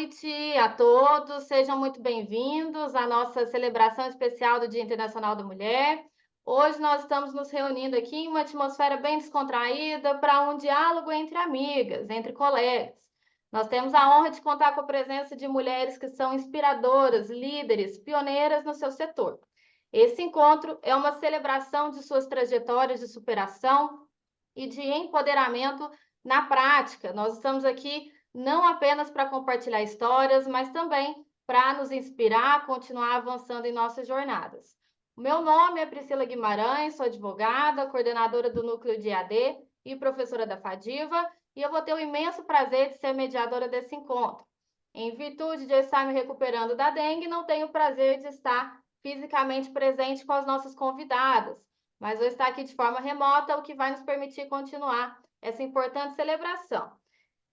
noite a todos, sejam muito bem-vindos à nossa celebração especial do Dia Internacional da Mulher. Hoje nós estamos nos reunindo aqui em uma atmosfera bem descontraída para um diálogo entre amigas, entre colegas. Nós temos a honra de contar com a presença de mulheres que são inspiradoras, líderes, pioneiras no seu setor. Esse encontro é uma celebração de suas trajetórias de superação e de empoderamento na prática. Nós estamos aqui não apenas para compartilhar histórias, mas também para nos inspirar a continuar avançando em nossas jornadas. O meu nome é Priscila Guimarães, sou advogada, coordenadora do Núcleo de EAD e professora da FADIVA, e eu vou ter o imenso prazer de ser mediadora desse encontro. Em virtude de eu estar me recuperando da dengue, não tenho o prazer de estar fisicamente presente com as nossas convidadas, mas vou estar aqui de forma remota, o que vai nos permitir continuar essa importante celebração.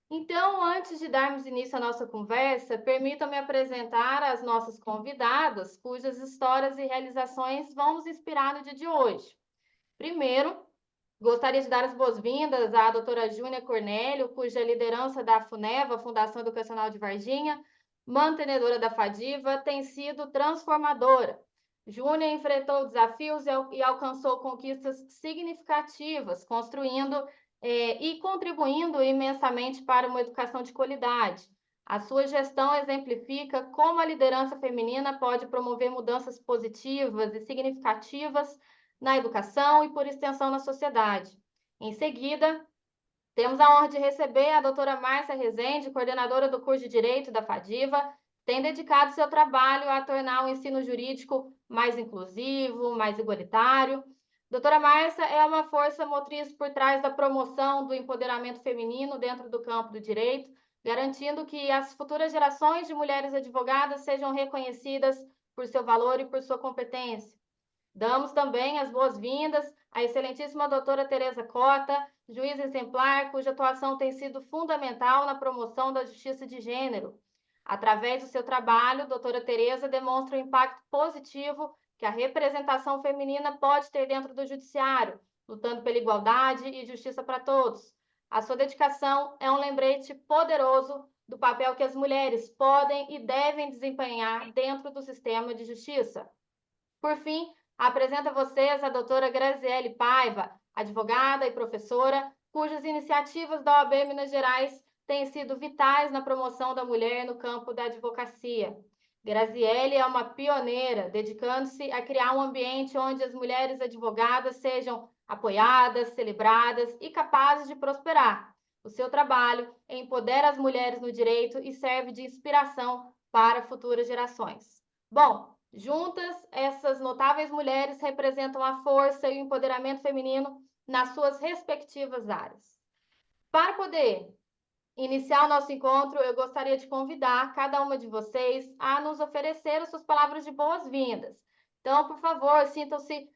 Então, antes de darmos início à nossa conversa, permitam-me apresentar as nossas convidadas, cujas histórias e realizações vão nos inspirar no dia de hoje. Primeiro, gostaria de dar as boas-vindas à doutora Júnia Cornélio, cuja liderança da FUNEVA, Fundação Educacional de Varginha, mantenedora da FADIVA, tem sido transformadora. Júnia enfrentou desafios e alcançou conquistas significativas, construindo e contribuindo imensamente para uma educação de qualidade. A sua gestão exemplifica como a liderança feminina pode promover mudanças positivas e significativas na educação e, por extensão, na sociedade. Em seguida, temos a honra de receber a doutora Márcia Rezende, coordenadora do curso de Direito da FADIVA, que tem dedicado seu trabalho a tornar o ensino jurídico mais inclusivo, mais igualitário. Doutora Márcia é uma força motriz por trás da promoção do empoderamento feminino dentro do campo do direito, garantindo que as futuras gerações de mulheres advogadas sejam reconhecidas por seu valor e por sua competência. Damos também as boas-vindas à excelentíssima doutora Tereza Cota, juíza exemplar, cuja atuação tem sido fundamental na promoção da justiça de gênero. Através do seu trabalho, doutora Tereza demonstra o impacto positivo que a representação feminina pode ter dentro do judiciário, lutando pela igualdade e justiça para todos. A sua dedicação é um lembrete poderoso do papel que as mulheres podem e devem desempenhar dentro do sistema de justiça. Por fim, apresento a vocês a doutora Graziele Paiva, advogada e professora, cujas iniciativas da OAB Minas Gerais têm sido vitais na promoção da mulher no campo da advocacia. Graziele é uma pioneira, dedicando-se a criar um ambiente onde as mulheres advogadas sejam apoiadas, celebradas e capazes de prosperar. O seu trabalho empodera as mulheres no direito e serve de inspiração para futuras gerações. Bom, juntas, essas notáveis mulheres representam a força e o empoderamento feminino nas suas respectivas áreas. Para poder iniciar o nosso encontro, eu gostaria de convidar cada uma de vocês a nos oferecer as suas palavras de boas-vindas. Então, por favor, sintam-se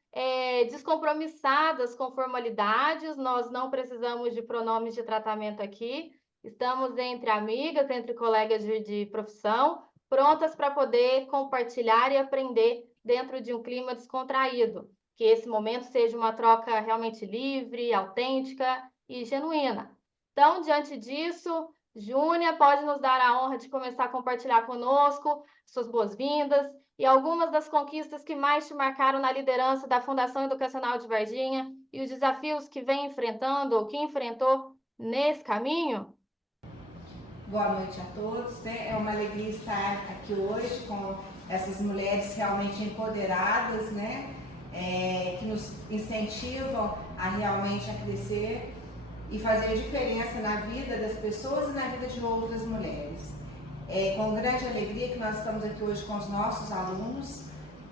descompromissadas com formalidades, nós não precisamos de pronomes de tratamento aqui, estamos entre amigas, entre colegas de profissão, prontas para poder compartilhar e aprender dentro de um clima descontraído. Que esse momento seja uma troca realmente livre, autêntica e genuína. Então, diante disso, Júnia pode nos dar a honra de começar a compartilhar conosco suas boas-vindas e algumas das conquistas que mais te marcaram na liderança da Fundação Educacional de Varginha e os desafios que vem enfrentando ou que enfrentou nesse caminho. Boa noite a todos, né? É uma alegria estar aqui hoje com essas mulheres realmente empoderadas, né? Que nos incentivam a realmente a crescer e fazer diferença na vida das pessoas e na vida de outras mulheres. É com grande alegria que nós estamos aqui hoje com os nossos alunos,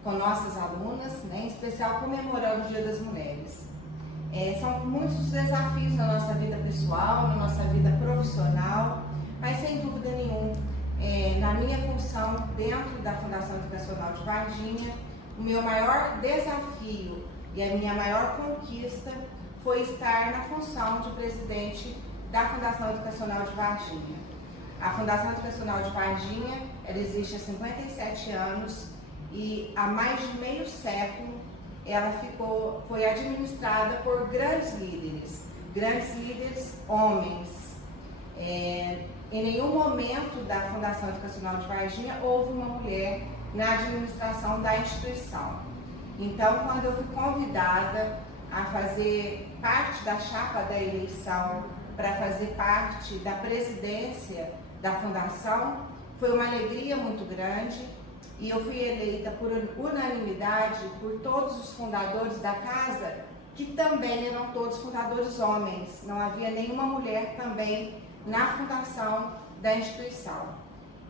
com nossas alunas, né? Em especial comemorando o Dia das Mulheres. São muitos os desafios na nossa vida pessoal, na nossa vida profissional, mas sem dúvida nenhuma, na minha função dentro da Fundação Educacional de Varginha, o meu maior desafio e a minha maior conquista foi estar na função de presidente da Fundação Educacional de Varginha. A Fundação Educacional de Varginha, ela existe há 57 anos e há mais de meio século ela foi administrada por grandes líderes homens. Em nenhum momento Fundação Educacional de Varginha, houve uma mulher na administração da instituição. Então, quando eu fui convidada a fazer parte da chapa da eleição, para fazer parte da presidência da fundação, foi uma alegria muito grande e eu fui eleita por unanimidade por todos os fundadores da casa, que também eram todos fundadores homens, não havia nenhuma mulher também na fundação da instituição.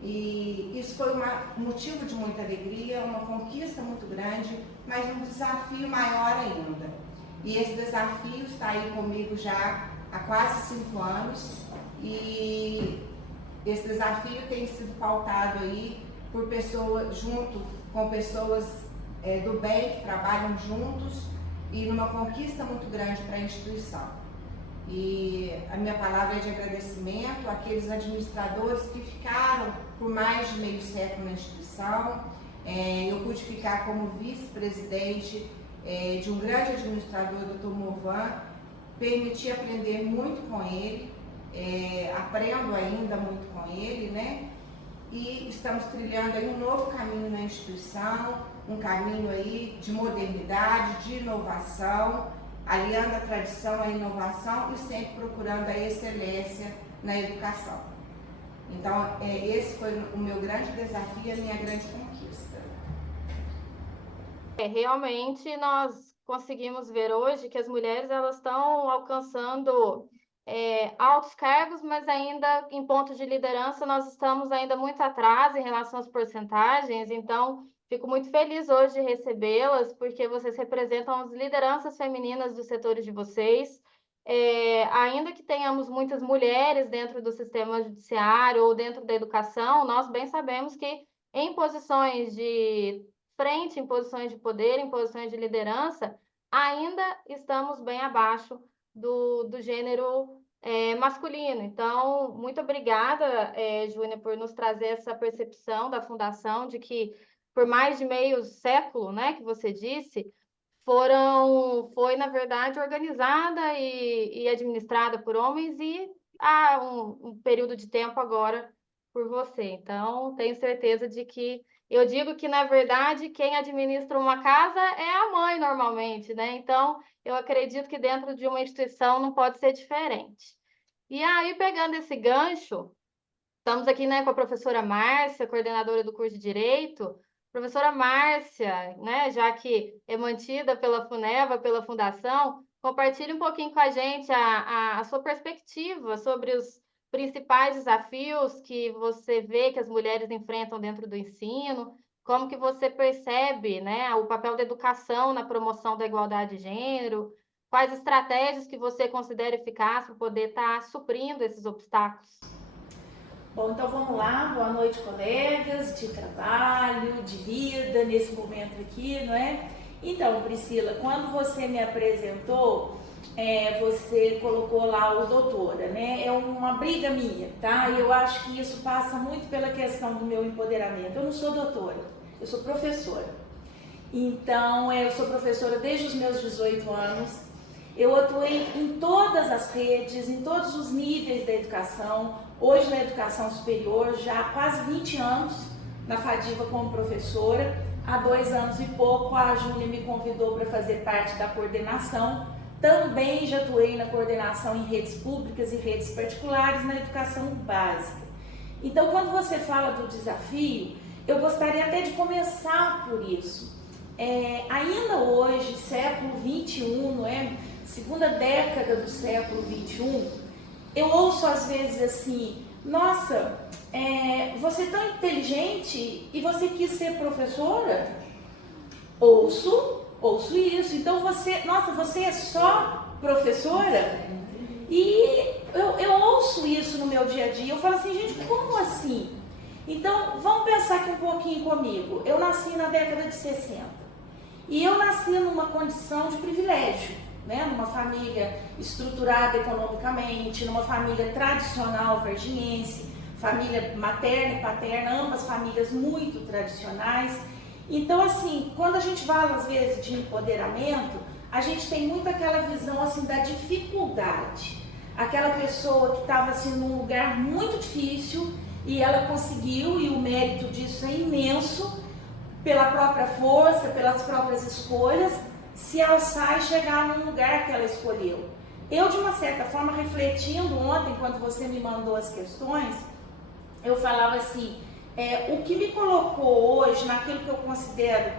E isso foi um motivo de muita alegria, uma conquista muito grande, mas um desafio maior ainda. E esse desafio está aí comigo já há quase 5 anos e esse desafio tem sido pautado aí por pessoas, junto com pessoas do bem que trabalham juntos e numa conquista muito grande para a instituição. E a minha palavra é de agradecimento àqueles administradores que ficaram por mais de meio século na instituição. Eu pude ficar como vice-presidente de um grande administrador, Dr. Movan, permiti aprender muito com ele, aprendo ainda muito com ele, né? E estamos trilhando aí um novo caminho na instituição, um caminho aí de modernidade, de inovação, aliando a tradição à inovação e sempre procurando a excelência na educação. Então, esse foi o meu grande desafio e a minha grande conquista. Realmente, nós conseguimos ver hoje que as mulheres elas estão alcançando altos cargos, mas ainda em pontos de liderança nós estamos ainda muito atrás em relação às porcentagens. Então, fico muito feliz hoje de recebê-las, porque vocês representam as lideranças femininas dos setores de vocês. Ainda que tenhamos muitas mulheres dentro do sistema judiciário ou dentro da educação, nós bem sabemos que em posições de frente, em posições de poder, em posições de liderança, ainda estamos bem abaixo do gênero masculino. Então, muito obrigada, Júnior, por nos trazer essa percepção da Fundação de que por mais de meio século, né, que você disse, foi, na verdade, organizada e administrada por homens e há um período de tempo agora por você. Então, tenho certeza de que eu digo que, na verdade, quem administra uma casa é a mãe, normalmente, né? Então, eu acredito que dentro de uma instituição não pode ser diferente. E aí, pegando esse gancho, estamos aqui, né, com a professora Márcia, coordenadora do curso de Direito. Professora Márcia, né, já que é mantida pela FUNEVA, pela Fundação, compartilhe um pouquinho com a gente a sua perspectiva sobre os principais desafios que você vê que as mulheres enfrentam dentro do ensino, como que você percebe, né, o papel da educação na promoção da igualdade de gênero, quais estratégias que você considera eficazes para poder estar suprindo esses obstáculos. Bom, então vamos lá, boa noite, colegas de trabalho, de vida, nesse momento aqui, não é? Então, Priscila, quando você me apresentou, você colocou lá o doutora, né? É uma briga minha, tá? E eu acho que isso passa muito pela questão do meu empoderamento. Eu não sou doutora, eu sou professora. Então, eu sou professora desde os meus 18 anos. Eu atuei em todas as redes, em todos os níveis da educação, hoje na educação superior, já há quase 20 anos na FADIVA como professora. Há 2 anos e pouco a Júlia me convidou para fazer parte da coordenação. Também já atuei na coordenação em redes públicas e redes particulares na educação básica. Então, quando você fala do desafio, eu gostaria até de começar por isso. Ainda hoje, século 21, não é? Segunda década do século 21, eu ouço às vezes assim, nossa, você é tão inteligente e você quis ser professora? Ouço isso, então você é só professora? E eu ouço isso no meu dia a dia, eu falo assim, gente, como assim? Então, vamos pensar aqui um pouquinho comigo. Eu nasci na década de 60 e eu nasci numa condição de privilégio. Né, numa família estruturada economicamente, numa família tradicional varginhense, família materna e paterna, ambas famílias muito tradicionais. Então, assim, quando a gente fala às vezes de empoderamento, a gente tem muito aquela visão assim da dificuldade, aquela pessoa que estava assim num lugar muito difícil e ela conseguiu, e o mérito disso é imenso, pela própria força, pelas próprias escolhas, se alçar e chegar num lugar que ela escolheu. Eu, de uma certa forma, refletindo ontem, quando você me mandou as questões, eu falava assim, o que me colocou hoje naquilo que eu considero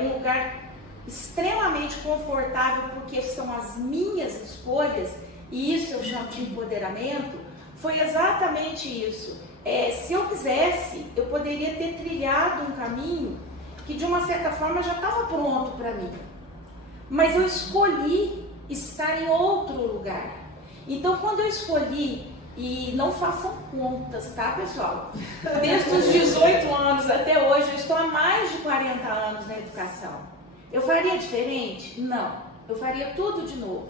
um lugar extremamente confortável, porque são as minhas escolhas, e isso eu chamo de empoderamento, foi exatamente isso. Se eu quisesse, eu poderia ter trilhado um caminho que de uma certa forma já estava pronto para mim. Mas eu escolhi estar em outro lugar. Então, quando eu escolhi, e não façam contas, tá, pessoal? Desde os 18 anos até hoje, eu estou há mais de 40 anos na educação. Eu faria diferente? Não. Eu faria tudo de novo.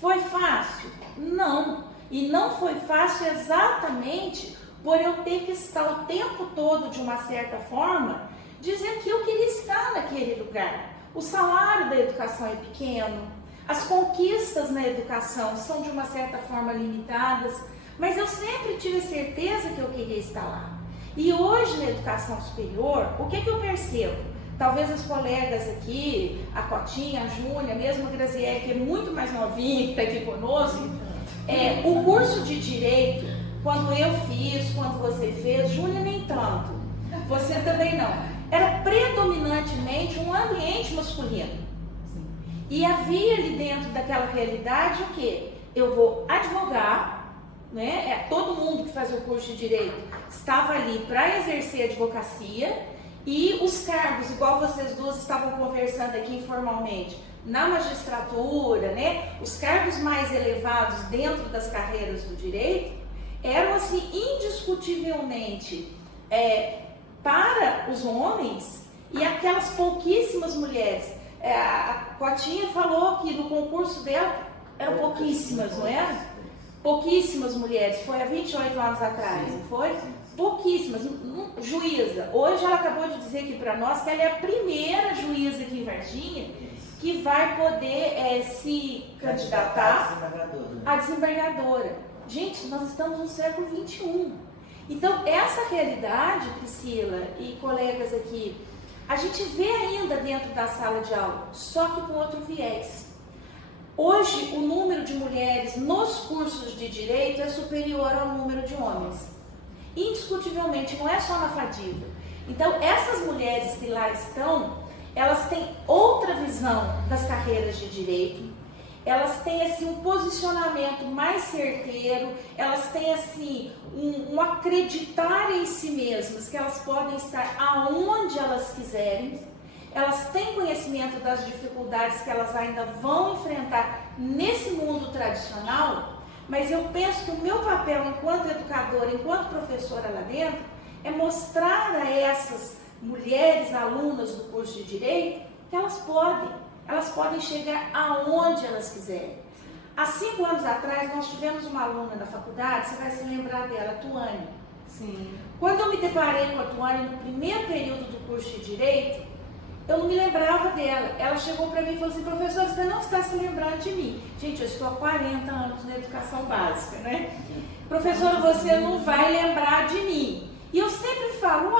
Foi fácil? Não. E não foi fácil exatamente por eu ter que estar o tempo todo, de uma certa forma, dizendo que eu queria estar naquele lugar. O salário da educação é pequeno, as conquistas na educação são de uma certa forma limitadas, mas eu sempre tive certeza que eu queria estar lá. E hoje na educação superior, o que eu percebo? Talvez as colegas aqui, a Cotinha, a Júlia, mesmo a Graziele, que é muito mais novinha, que está aqui conosco, o curso de Direito, quando eu fiz, quando você fez, Júlia nem tanto, você também não, era predominantemente um ambiente masculino. E havia ali dentro daquela realidade o quê? Eu vou advogar, né? Todo mundo que fazia o curso de Direito estava ali para exercer a advocacia, e os cargos, igual vocês duas estavam conversando aqui informalmente, na magistratura, né? Os cargos mais elevados dentro das carreiras do direito eram assim indiscutivelmente para os homens, e aquelas pouquíssimas mulheres. A Cotinha falou que no concurso dela eram pouquíssimas, não é? Pouquíssimas mulheres, foi há 28 anos atrás, não foi? Pouquíssimas, juíza. Hoje ela acabou de dizer aqui para nós que ela é a primeira juíza aqui em Varginha que vai poder se candidatar a desembargadora. Gente, nós estamos no século XXI. Então, essa realidade, Priscila e colegas aqui, a gente vê ainda dentro da sala de aula, só que com outro viés. Hoje, o número de mulheres nos cursos de Direito é superior ao número de homens. Indiscutivelmente, não é só na FADIVA. Então, essas mulheres que lá estão, elas têm outra visão das carreiras de Direito, elas têm assim, um posicionamento mais certeiro, elas têm assim, um acreditar em si mesmas, que elas podem estar aonde elas quiserem, elas têm conhecimento das dificuldades que elas ainda vão enfrentar nesse mundo tradicional, mas eu penso que o meu papel enquanto educadora, enquanto professora lá dentro, é mostrar a essas mulheres alunas do curso de Direito que elas podem chegar aonde elas quiserem. Há 5 anos atrás, nós tivemos uma aluna na faculdade, você vai se lembrar dela, a Tuane. Sim. Quando eu me deparei com a Tuane no primeiro período do curso de Direito, eu não me lembrava dela. Ela chegou para mim e falou assim: professor, você não está se lembrando de mim. Gente, eu estou há 40 anos na educação básica, né? Professora, você não vai lembrar de mim. E eu sempre falo,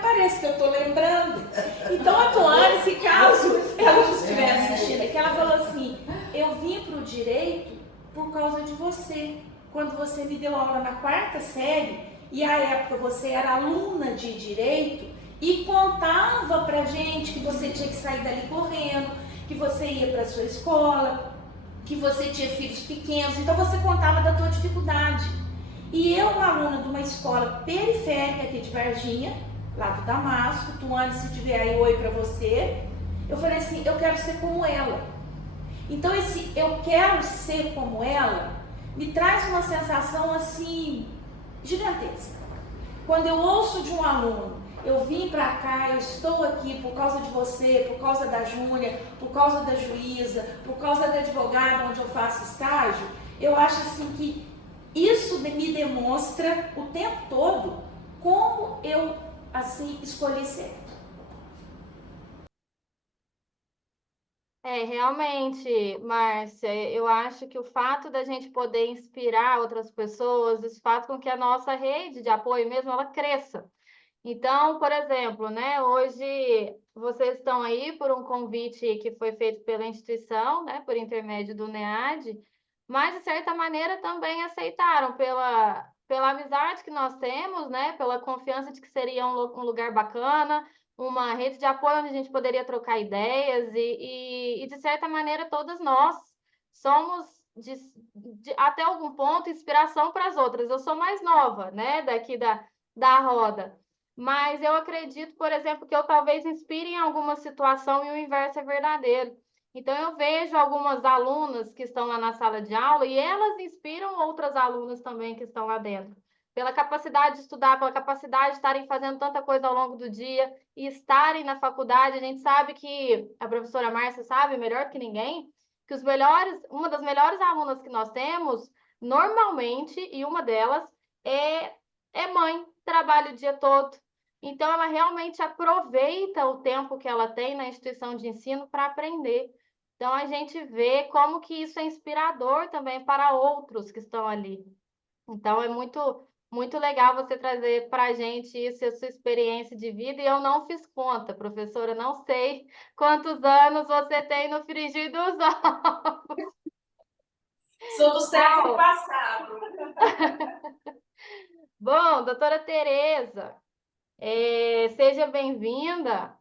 parece que eu estou lembrando. Então a Tuane, se caso ela não estiver assistindo aqui, ela falou assim: eu vim para o Direito por causa de você. Quando você me deu aula na 4ª série, e à época você era aluna de Direito, e contava pra gente que você tinha que sair dali correndo, que você ia para sua escola, que você tinha filhos pequenos, então você contava da tua dificuldade. E eu, uma aluna de uma escola periférica aqui de Varginha, lá do Damasco, Tuane, se tiver aí, oi pra você, eu falei assim: eu quero ser como ela. Então esse eu quero ser como ela me traz uma sensação assim gigantesca. Quando eu ouço de um aluno: eu vim para cá, eu estou aqui por causa de você, por causa da Júlia, por causa da juíza, por causa da advogada onde eu faço estágio, eu acho assim que isso me demonstra o tempo todo como eu assim escolhi certo. Realmente, Márcia, eu acho que o fato da gente poder inspirar outras pessoas, isso faz com que a nossa rede de apoio mesmo ela cresça. Então, por exemplo, né, hoje vocês estão aí por um convite que foi feito pela instituição, né, por intermédio do NEAD, mas de certa maneira também aceitaram pela amizade que nós temos, né, pela confiança de que seria um lugar bacana, uma rede de apoio onde a gente poderia trocar ideias e de certa maneira todas nós somos até algum ponto inspiração para as outras. Eu sou mais nova, né, daqui da roda. Mas eu acredito, por exemplo, que eu talvez inspire em alguma situação e o inverso é verdadeiro. Então, eu vejo algumas alunas que estão lá na sala de aula e elas inspiram outras alunas também que estão lá dentro. Pela capacidade de estudar, pela capacidade de estarem fazendo tanta coisa ao longo do dia e estarem na faculdade. A gente sabe que, a professora Márcia sabe melhor do que ninguém, que uma das melhores alunas que nós temos, normalmente, e uma delas, é mãe, trabalha o dia todo. Então, ela realmente aproveita o tempo que ela tem na instituição de ensino para aprender. Então, a gente vê como que isso é inspirador também para outros que estão ali. Então, é muito legal você trazer para a gente isso, a sua experiência de vida. E eu não fiz conta, professora, não sei quantos anos você tem no frigir dos ovos. Sou do século passado. Bom, doutora Tereza, seja bem-vinda.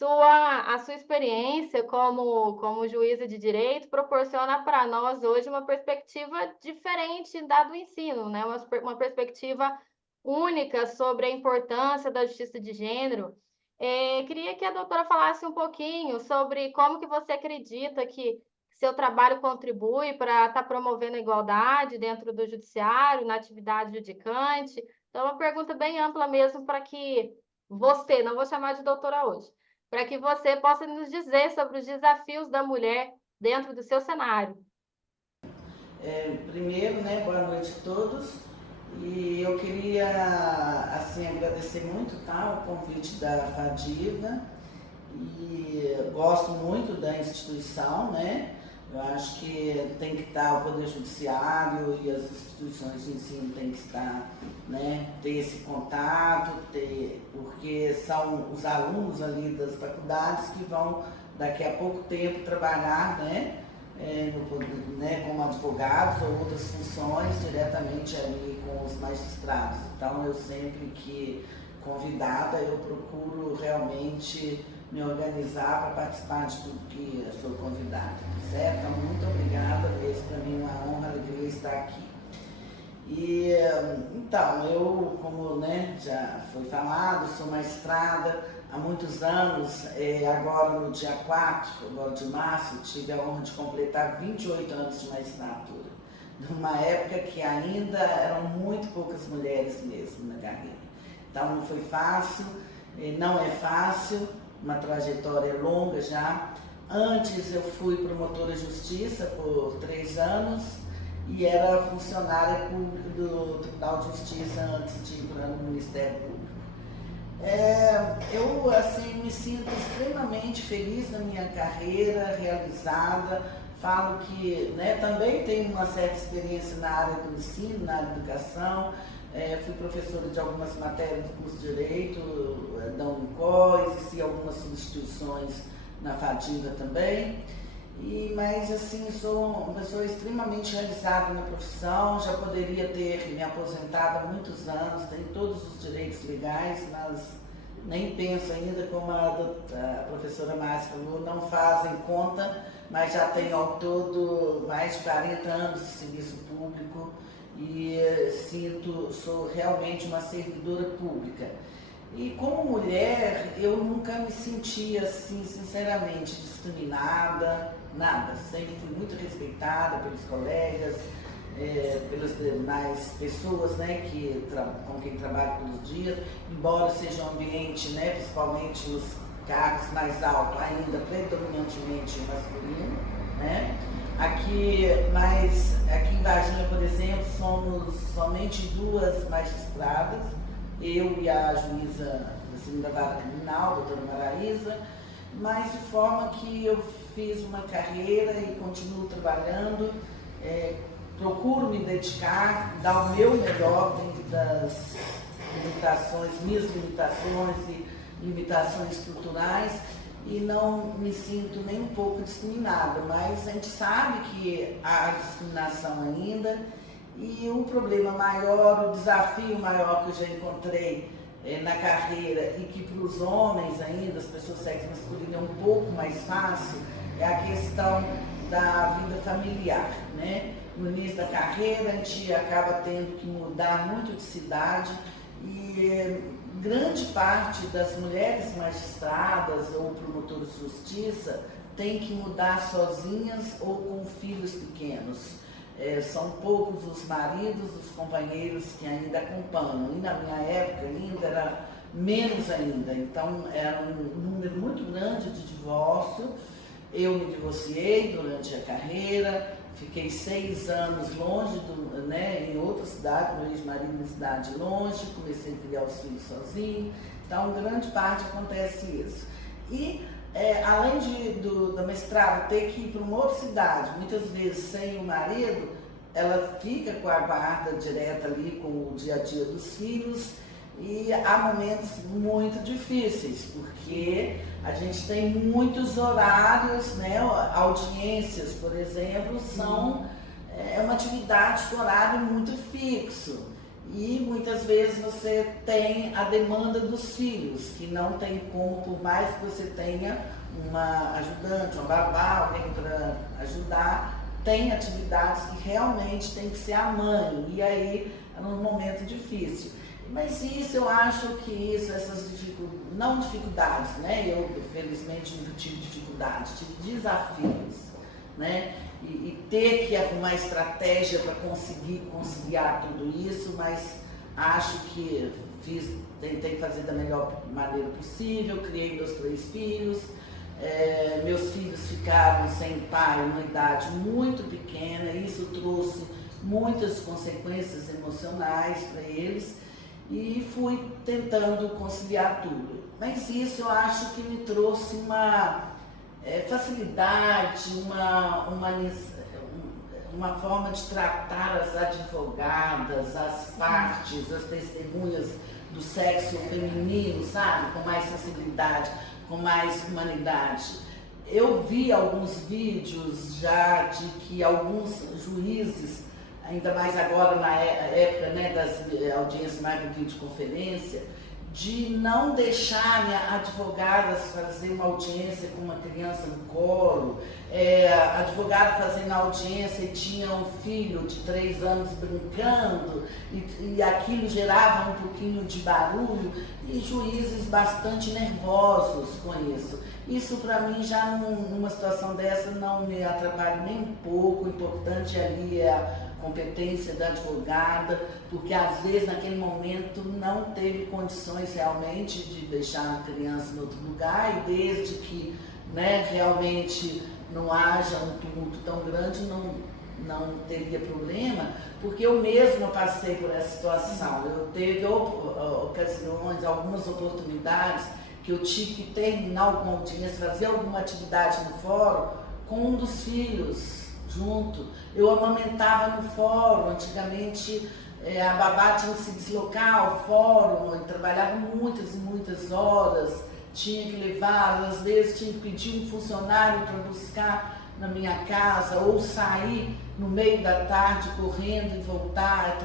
A sua experiência como juíza de direito proporciona para nós hoje uma perspectiva diferente da do ensino, né? Uma perspectiva única sobre a importância da justiça de gênero. Queria que a doutora falasse um pouquinho sobre como que você acredita que seu trabalho contribui para estar promovendo a igualdade dentro do judiciário, na atividade judicante. Então, é uma pergunta bem ampla mesmo para que você, não vou chamar de doutora hoje, para que você possa nos dizer sobre os desafios da mulher dentro do seu cenário. Primeiro, né, boa noite a todos. E eu queria, assim, agradecer muito, tá, o convite da Fadiva. E gosto muito da instituição, né? Eu acho que tem que estar o Poder Judiciário e as instituições de ensino tem que estar, né, ter esse contato, porque são os alunos ali das faculdades que vão daqui a pouco tempo trabalhar, né, como advogados ou outras funções diretamente ali com os magistrados. Então eu sempre que convidada, eu procuro realmente me organizar para participar de tudo que eu sou convidada, certo? Então, muito obrigada, mesmo para mim é uma honra, alegria estar aqui. E então, eu, como, né, já foi falado, sou magistrada há muitos anos, agora no dia 4 agora de março, tive a honra de completar 28 anos de magistratura, numa época que ainda eram muito poucas mulheres mesmo na carreira. Então não foi fácil, não é fácil, uma trajetória longa já. Antes eu fui promotora de justiça por 3 anos e era funcionária pública do Tribunal de Justiça antes de ir para o Ministério Público. Eu assim, me sinto extremamente feliz na minha carreira, realizada. Falo que, né, também tenho uma certa experiência na área do ensino, na área da educação. Fui professora de algumas matérias do curso de Direito da Unicó, exerci algumas substituições na Fadiva também. Mas assim, sou uma pessoa extremamente realizada na profissão, já poderia ter me aposentado há muitos anos, tenho todos os direitos legais, mas nem penso ainda, como a professora Márcia falou, não fazem conta, mas já tenho ao todo mais de 40 anos de serviço público e sou realmente uma servidora pública. E como mulher, eu nunca me senti assim, sinceramente, discriminada, nada. Sempre fui muito respeitada pelos colegas, pelas demais pessoas, né, com quem trabalho todos os dias, embora seja um ambiente, né, principalmente os cargos mais altos, ainda predominantemente masculino, né? Aqui em Varginha, por exemplo, somos somente 2 magistradas, eu e a juíza da segunda vara criminal, a doutora Maraísa, mas de forma que eu fiz uma carreira e continuo trabalhando, procuro me dedicar, dar o meu melhor dentro das limitações, minhas limitações e limitações estruturais, e não me sinto nem um pouco discriminada, mas a gente sabe que há discriminação ainda, e o problema maior, o desafio maior que eu já encontrei na carreira, e que para os homens ainda, as pessoas sexo masculino, é um pouco mais fácil, é a questão da vida familiar, né? No início da carreira a gente acaba tendo que mudar muito de cidade, e grande parte das mulheres magistradas ou promotoras de justiça tem que mudar sozinhas ou com filhos pequenos. São poucos os maridos, os companheiros que ainda acompanham, e na minha época ainda era menos ainda, então era um número muito grande de divórcio. Eu me divorciei durante a carreira, fiquei 6 anos longe, em outra cidade, meu ex-marido em cidade longe, comecei a criar os filhos sozinho, então grande parte acontece isso. E além da mestrada ter que ir para uma outra cidade, muitas vezes sem o marido, ela fica com a guarda direta ali com o dia a dia dos filhos, e há momentos muito difíceis, porque a gente tem muitos horários, né? Audiências, por exemplo, é uma atividade com horário muito fixo, e muitas vezes você tem a demanda dos filhos, que não tem como, por mais que você tenha uma ajudante, uma babá, alguém para ajudar, tem atividades que realmente tem que ser a mãe, e aí é um momento difícil. Mas isso, eu acho que essas dificuldades, né? Eu, felizmente, não tive dificuldades, tive desafios, né? E ter que arrumar estratégia para conseguir conciliar tudo isso, mas acho que tentei fazer da melhor maneira possível, criei meus 3 filhos, meus filhos ficaram sem pai numa idade muito pequena, isso trouxe muitas consequências emocionais para eles, e fui tentando conciliar tudo. Mas isso eu acho que me trouxe uma facilidade, uma forma de tratar as advogadas, as partes, as testemunhas do sexo feminino, sabe? Com mais sensibilidade, com mais humanidade. Eu vi alguns vídeos já de que alguns juízes, ainda mais agora na época, né, das audiências mais por videoconferência, de não deixarem advogadas fazer uma audiência com uma criança no colo, advogada fazendo audiência e tinha um filho de 3 anos brincando, e aquilo gerava um pouquinho de barulho, e juízes bastante nervosos com isso. Isso para mim já numa situação dessa não me atrapalha nem um pouco, o importante ali é a competência da advogada, porque às vezes naquele momento não teve condições realmente de deixar a criança em outro lugar, e desde que, né, realmente não haja um tumulto tão grande, não teria problema, porque eu mesma passei por essa situação. Eu teve ocasiões, algumas oportunidades que eu tive que terminar alguma audiência, fazer alguma atividade no fórum com um dos filhos junto. Eu amamentava no fórum, antigamente a babá tinha que se deslocar ao fórum, eu trabalhava muitas e muitas horas, tinha que levar, às vezes tinha que pedir um funcionário para buscar na minha casa, ou sair no meio da tarde correndo e voltar,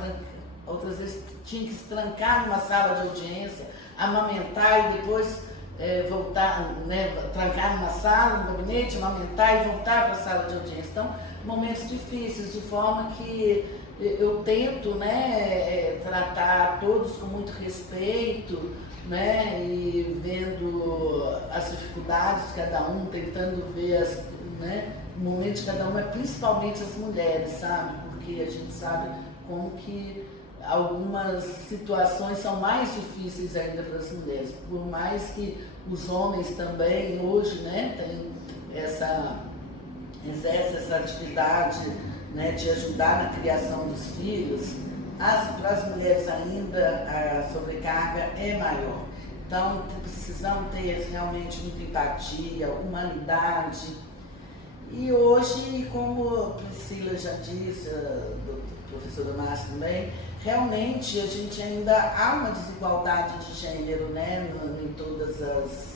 outras vezes tinha que se trancar numa sala de audiência, amamentar e depois voltar, né, trancar numa sala, no gabinete, amamentar e voltar para a sala de audiência. Então, momentos difíceis, de forma que eu tento, né, tratar todos com muito respeito, né, e vendo as dificuldades de cada um, tentando ver o momento de cada uma, principalmente as mulheres, sabe? Porque a gente sabe como que algumas situações são mais difíceis ainda para as mulheres, por mais que os homens também hoje, né, exercem essa atividade, né, de ajudar na criação dos filhos, para as mulheres ainda a sobrecarga é maior. Então precisamos ter realmente muita empatia, humanidade, E hoje, como a Priscila já disse, a professora Márcia também, realmente a gente ainda há uma desigualdade de gênero, né, em todas as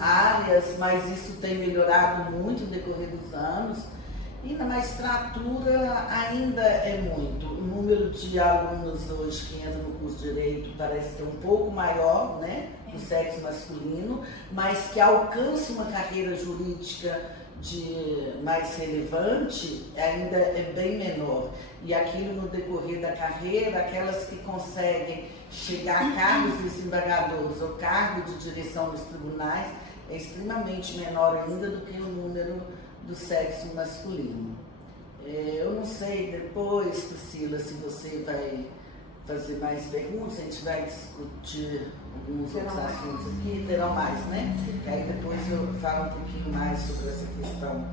áreas, mas isso tem melhorado muito no decorrer dos anos. E na magistratura ainda é muito. O número de alunos hoje que entram no curso de Direito parece que é um pouco maior, né, do sexo masculino, mas que alcance uma carreira jurídica mais relevante ainda é bem menor. E aquilo no decorrer da carreira, aquelas que conseguem chegar a cargos de desembargadores ou cargo de direção dos tribunais, é extremamente menor ainda do que o número do sexo masculino. Eu não sei depois, Priscila, se você vai fazer mais perguntas, a gente vai discutir alguns outros assuntos aqui, terão mais, né? E aí depois eu falo um pouquinho mais sobre essa questão,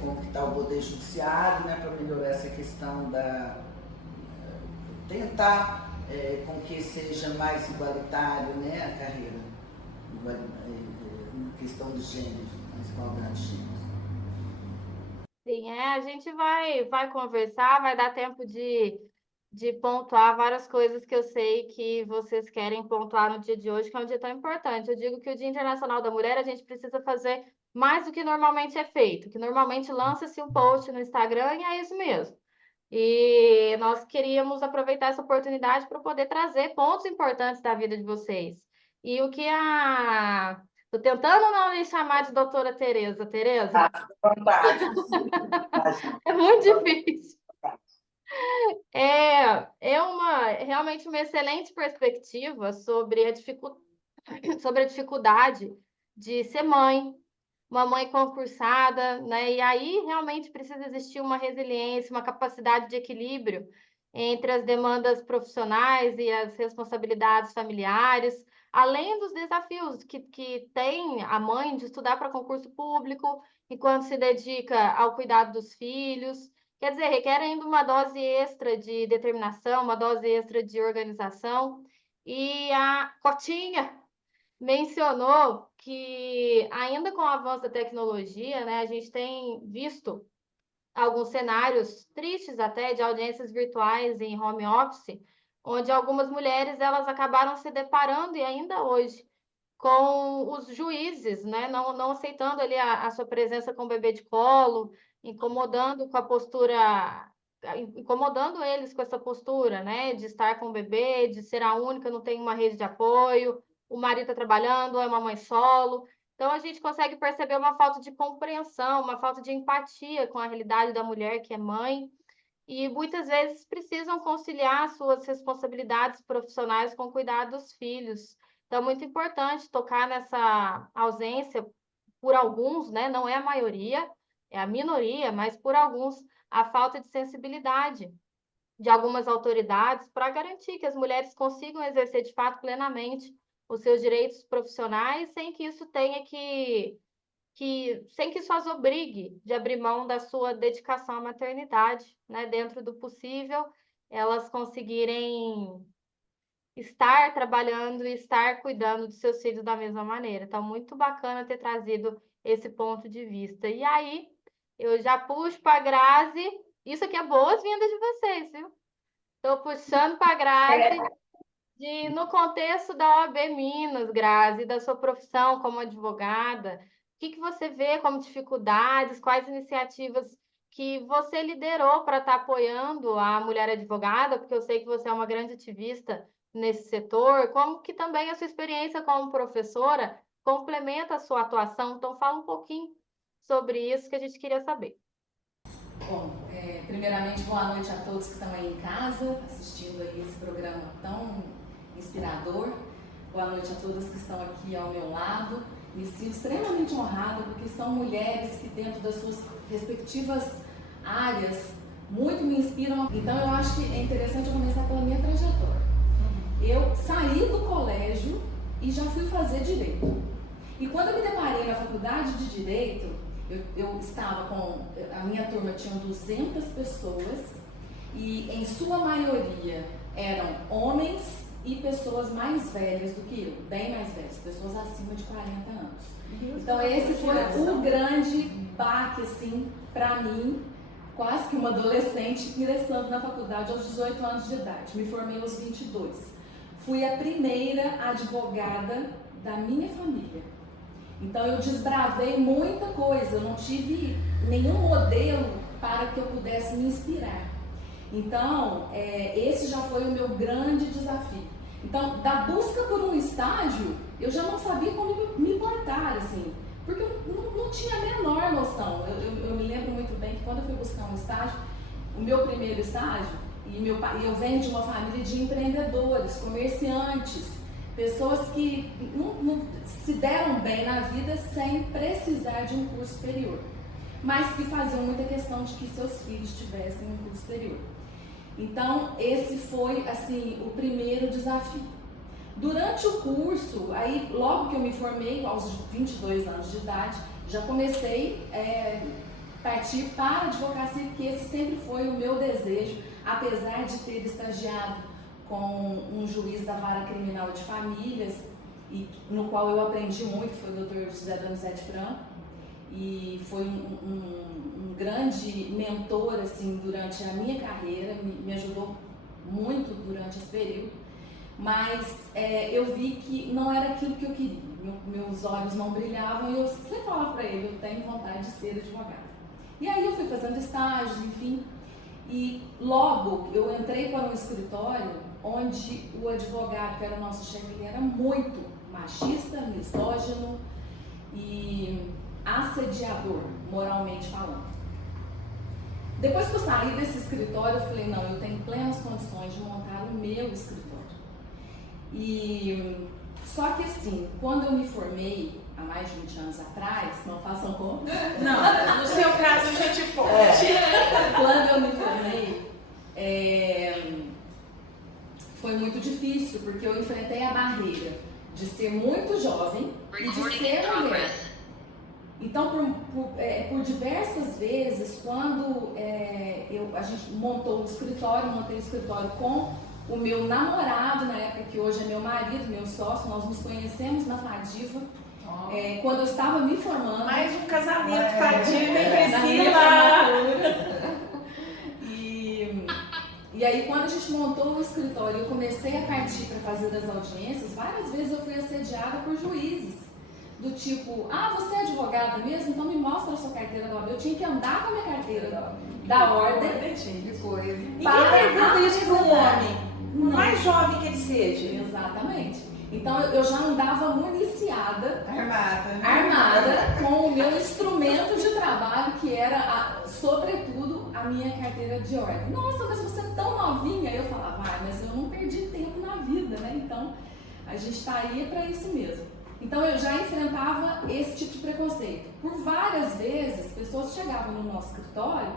como que está o poder judiciário, né, para melhorar essa questão tentar com que seja mais igualitário, né, a carreira, questão do gênero, mais igualdade de gênero. Sim, a gente vai conversar, vai dar tempo de pontuar várias coisas que eu sei que vocês querem pontuar no dia de hoje, que é um dia tão importante. Eu digo que o Dia Internacional da Mulher, a gente precisa fazer mais do que normalmente é feito, que normalmente lança-se um post no Instagram e é isso mesmo. E nós queríamos aproveitar essa oportunidade para poder trazer pontos importantes da vida de vocês. E o que Estou tentando não me chamar de doutora Tereza. Tereza? É muito difícil. Realmente uma excelente perspectiva sobre a dificuldade de ser mãe, uma mãe concursada, né? E aí realmente precisa existir uma resiliência, uma capacidade de equilíbrio entre as demandas profissionais e as responsabilidades familiares, além dos desafios que tem a mãe de estudar para concurso público, enquanto se dedica ao cuidado dos filhos. Quer dizer, requer ainda uma dose extra de determinação, uma dose extra de organização. E a Cotinha mencionou que, ainda com o avanço da tecnologia, né, a gente tem visto alguns cenários tristes até de audiências virtuais em home office, onde algumas mulheres elas acabaram se deparando, e ainda hoje, com os juízes, né, não aceitando ali a sua presença com o bebê de colo, incomodando com a postura, incomodando eles com essa postura, né, de estar com o bebê, de ser a única, não tem uma rede de apoio, o marido está trabalhando, é uma mãe solo. Então, a gente consegue perceber uma falta de compreensão, uma falta de empatia com a realidade da mulher que é mãe, e muitas vezes precisam conciliar suas responsabilidades profissionais com o cuidado dos filhos. Então, é muito importante tocar nessa ausência por alguns, né? Não é a maioria, é a minoria, mas por alguns, a falta de sensibilidade de algumas autoridades para garantir que as mulheres consigam exercer de fato plenamente os seus direitos profissionais sem que isso tenha sem que isso as obrigue de abrir mão da sua dedicação à maternidade, né? Dentro do possível, elas conseguirem estar trabalhando e estar cuidando dos seus filhos da mesma maneira. Então, muito bacana ter trazido esse ponto de vista. E aí, eu já puxo para a Grazi. Isso aqui é boas-vindas de vocês, viu? Estou puxando para a Grazi. No contexto da OAB Minas, Grazi, da sua profissão como advogada, o que você vê como dificuldades, quais iniciativas que você liderou para estar apoiando a mulher advogada, porque eu sei que você é uma grande ativista nesse setor, como que também a sua experiência como professora complementa a sua atuação. Então, fala um pouquinho sobre isso que a gente queria saber. Bom, primeiramente, boa noite a todos que estão aí em casa, assistindo aí esse programa tão inspirador. Boa noite a todas que estão aqui ao meu lado. Me sinto extremamente honrada porque são mulheres que, dentro das suas respectivas áreas, muito me inspiram. Então, eu acho que é interessante eu começar pela minha trajetória. Eu saí do colégio e já fui fazer Direito. E quando eu me deparei na faculdade de Direito, eu estava com... A minha turma tinha 200 pessoas e, em sua maioria, eram homens e pessoas mais velhas do que eu, bem mais velhas, pessoas acima de 40 anos. Então esse foi o grande baque, assim, para mim, quase que uma adolescente ingressando na faculdade aos 18 anos de idade. Me formei aos 22. Fui a primeira advogada da minha família. Então eu desbravei muita coisa, eu não tive nenhum modelo para que eu pudesse me inspirar. Então, esse já foi o meu grande desafio. Então, da busca por um estágio, eu já não sabia como me portar, assim, porque eu não tinha a menor noção. Eu me lembro muito bem que quando eu fui buscar um estágio, o meu primeiro estágio, e eu venho de uma família de empreendedores, comerciantes, pessoas que não se deram bem na vida sem precisar de um curso superior, mas que faziam muita questão de que seus filhos tivessem um curso superior. Então, esse foi, assim, o primeiro desafio. Durante o curso, aí logo que eu me formei, aos 22 anos de idade, já comecei a partir para a advocacia, porque esse sempre foi o meu desejo, apesar de ter estagiado com um juiz da vara criminal de famílias, e no qual eu aprendi muito, foi o Dr. José Donizete Franco, e foi um grande mentor, assim, durante a minha carreira, me ajudou muito durante esse período, mas eu vi que não era aquilo que eu queria, meus olhos não brilhavam, e eu sempre falava para ele, eu tenho vontade de ser advogada. E aí eu fui fazendo estágios, enfim, e logo eu entrei para um escritório onde o advogado, que era o nosso chefe, ele era muito machista, misógino e assediador, moralmente falando. Depois que eu saí desse escritório, eu falei, não, eu tenho plenas condições de montar o meu escritório. E só que assim, quando eu me formei, há mais de 20 anos atrás, não façam conta. Não, no seu caso a gente pode. Quando eu me formei, foi muito difícil, porque eu enfrentei a barreira de ser muito jovem e de ser mulher. Então, por diversas vezes, quando a gente montou o escritório, montei o escritório com o meu namorado, na época que hoje é meu marido, meu sócio, nós nos conhecemos na Fadiva, quando eu estava me formando. Mais um casamento Fadiva em Priscila! E aí, quando a gente montou o escritório, eu comecei a partir para fazer as audiências, várias vezes eu fui assediada por juízes. Do tipo, você é advogada mesmo? Então me mostra a sua carteira da ordem. Eu tinha que andar com a minha carteira da ordem. Ninguém pergunta isso para um homem, por mais jovem que ele seja. Exatamente. Então eu já andava municiada, armada com o meu instrumento de trabalho, que era, sobretudo, a minha carteira de ordem. Nossa, mas você é tão novinha. Eu falava, mas eu não perdi tempo na vida, né? Então a gente está aí para isso mesmo. Então eu já enfrentava esse tipo de preconceito. Por várias vezes, pessoas chegavam no nosso escritório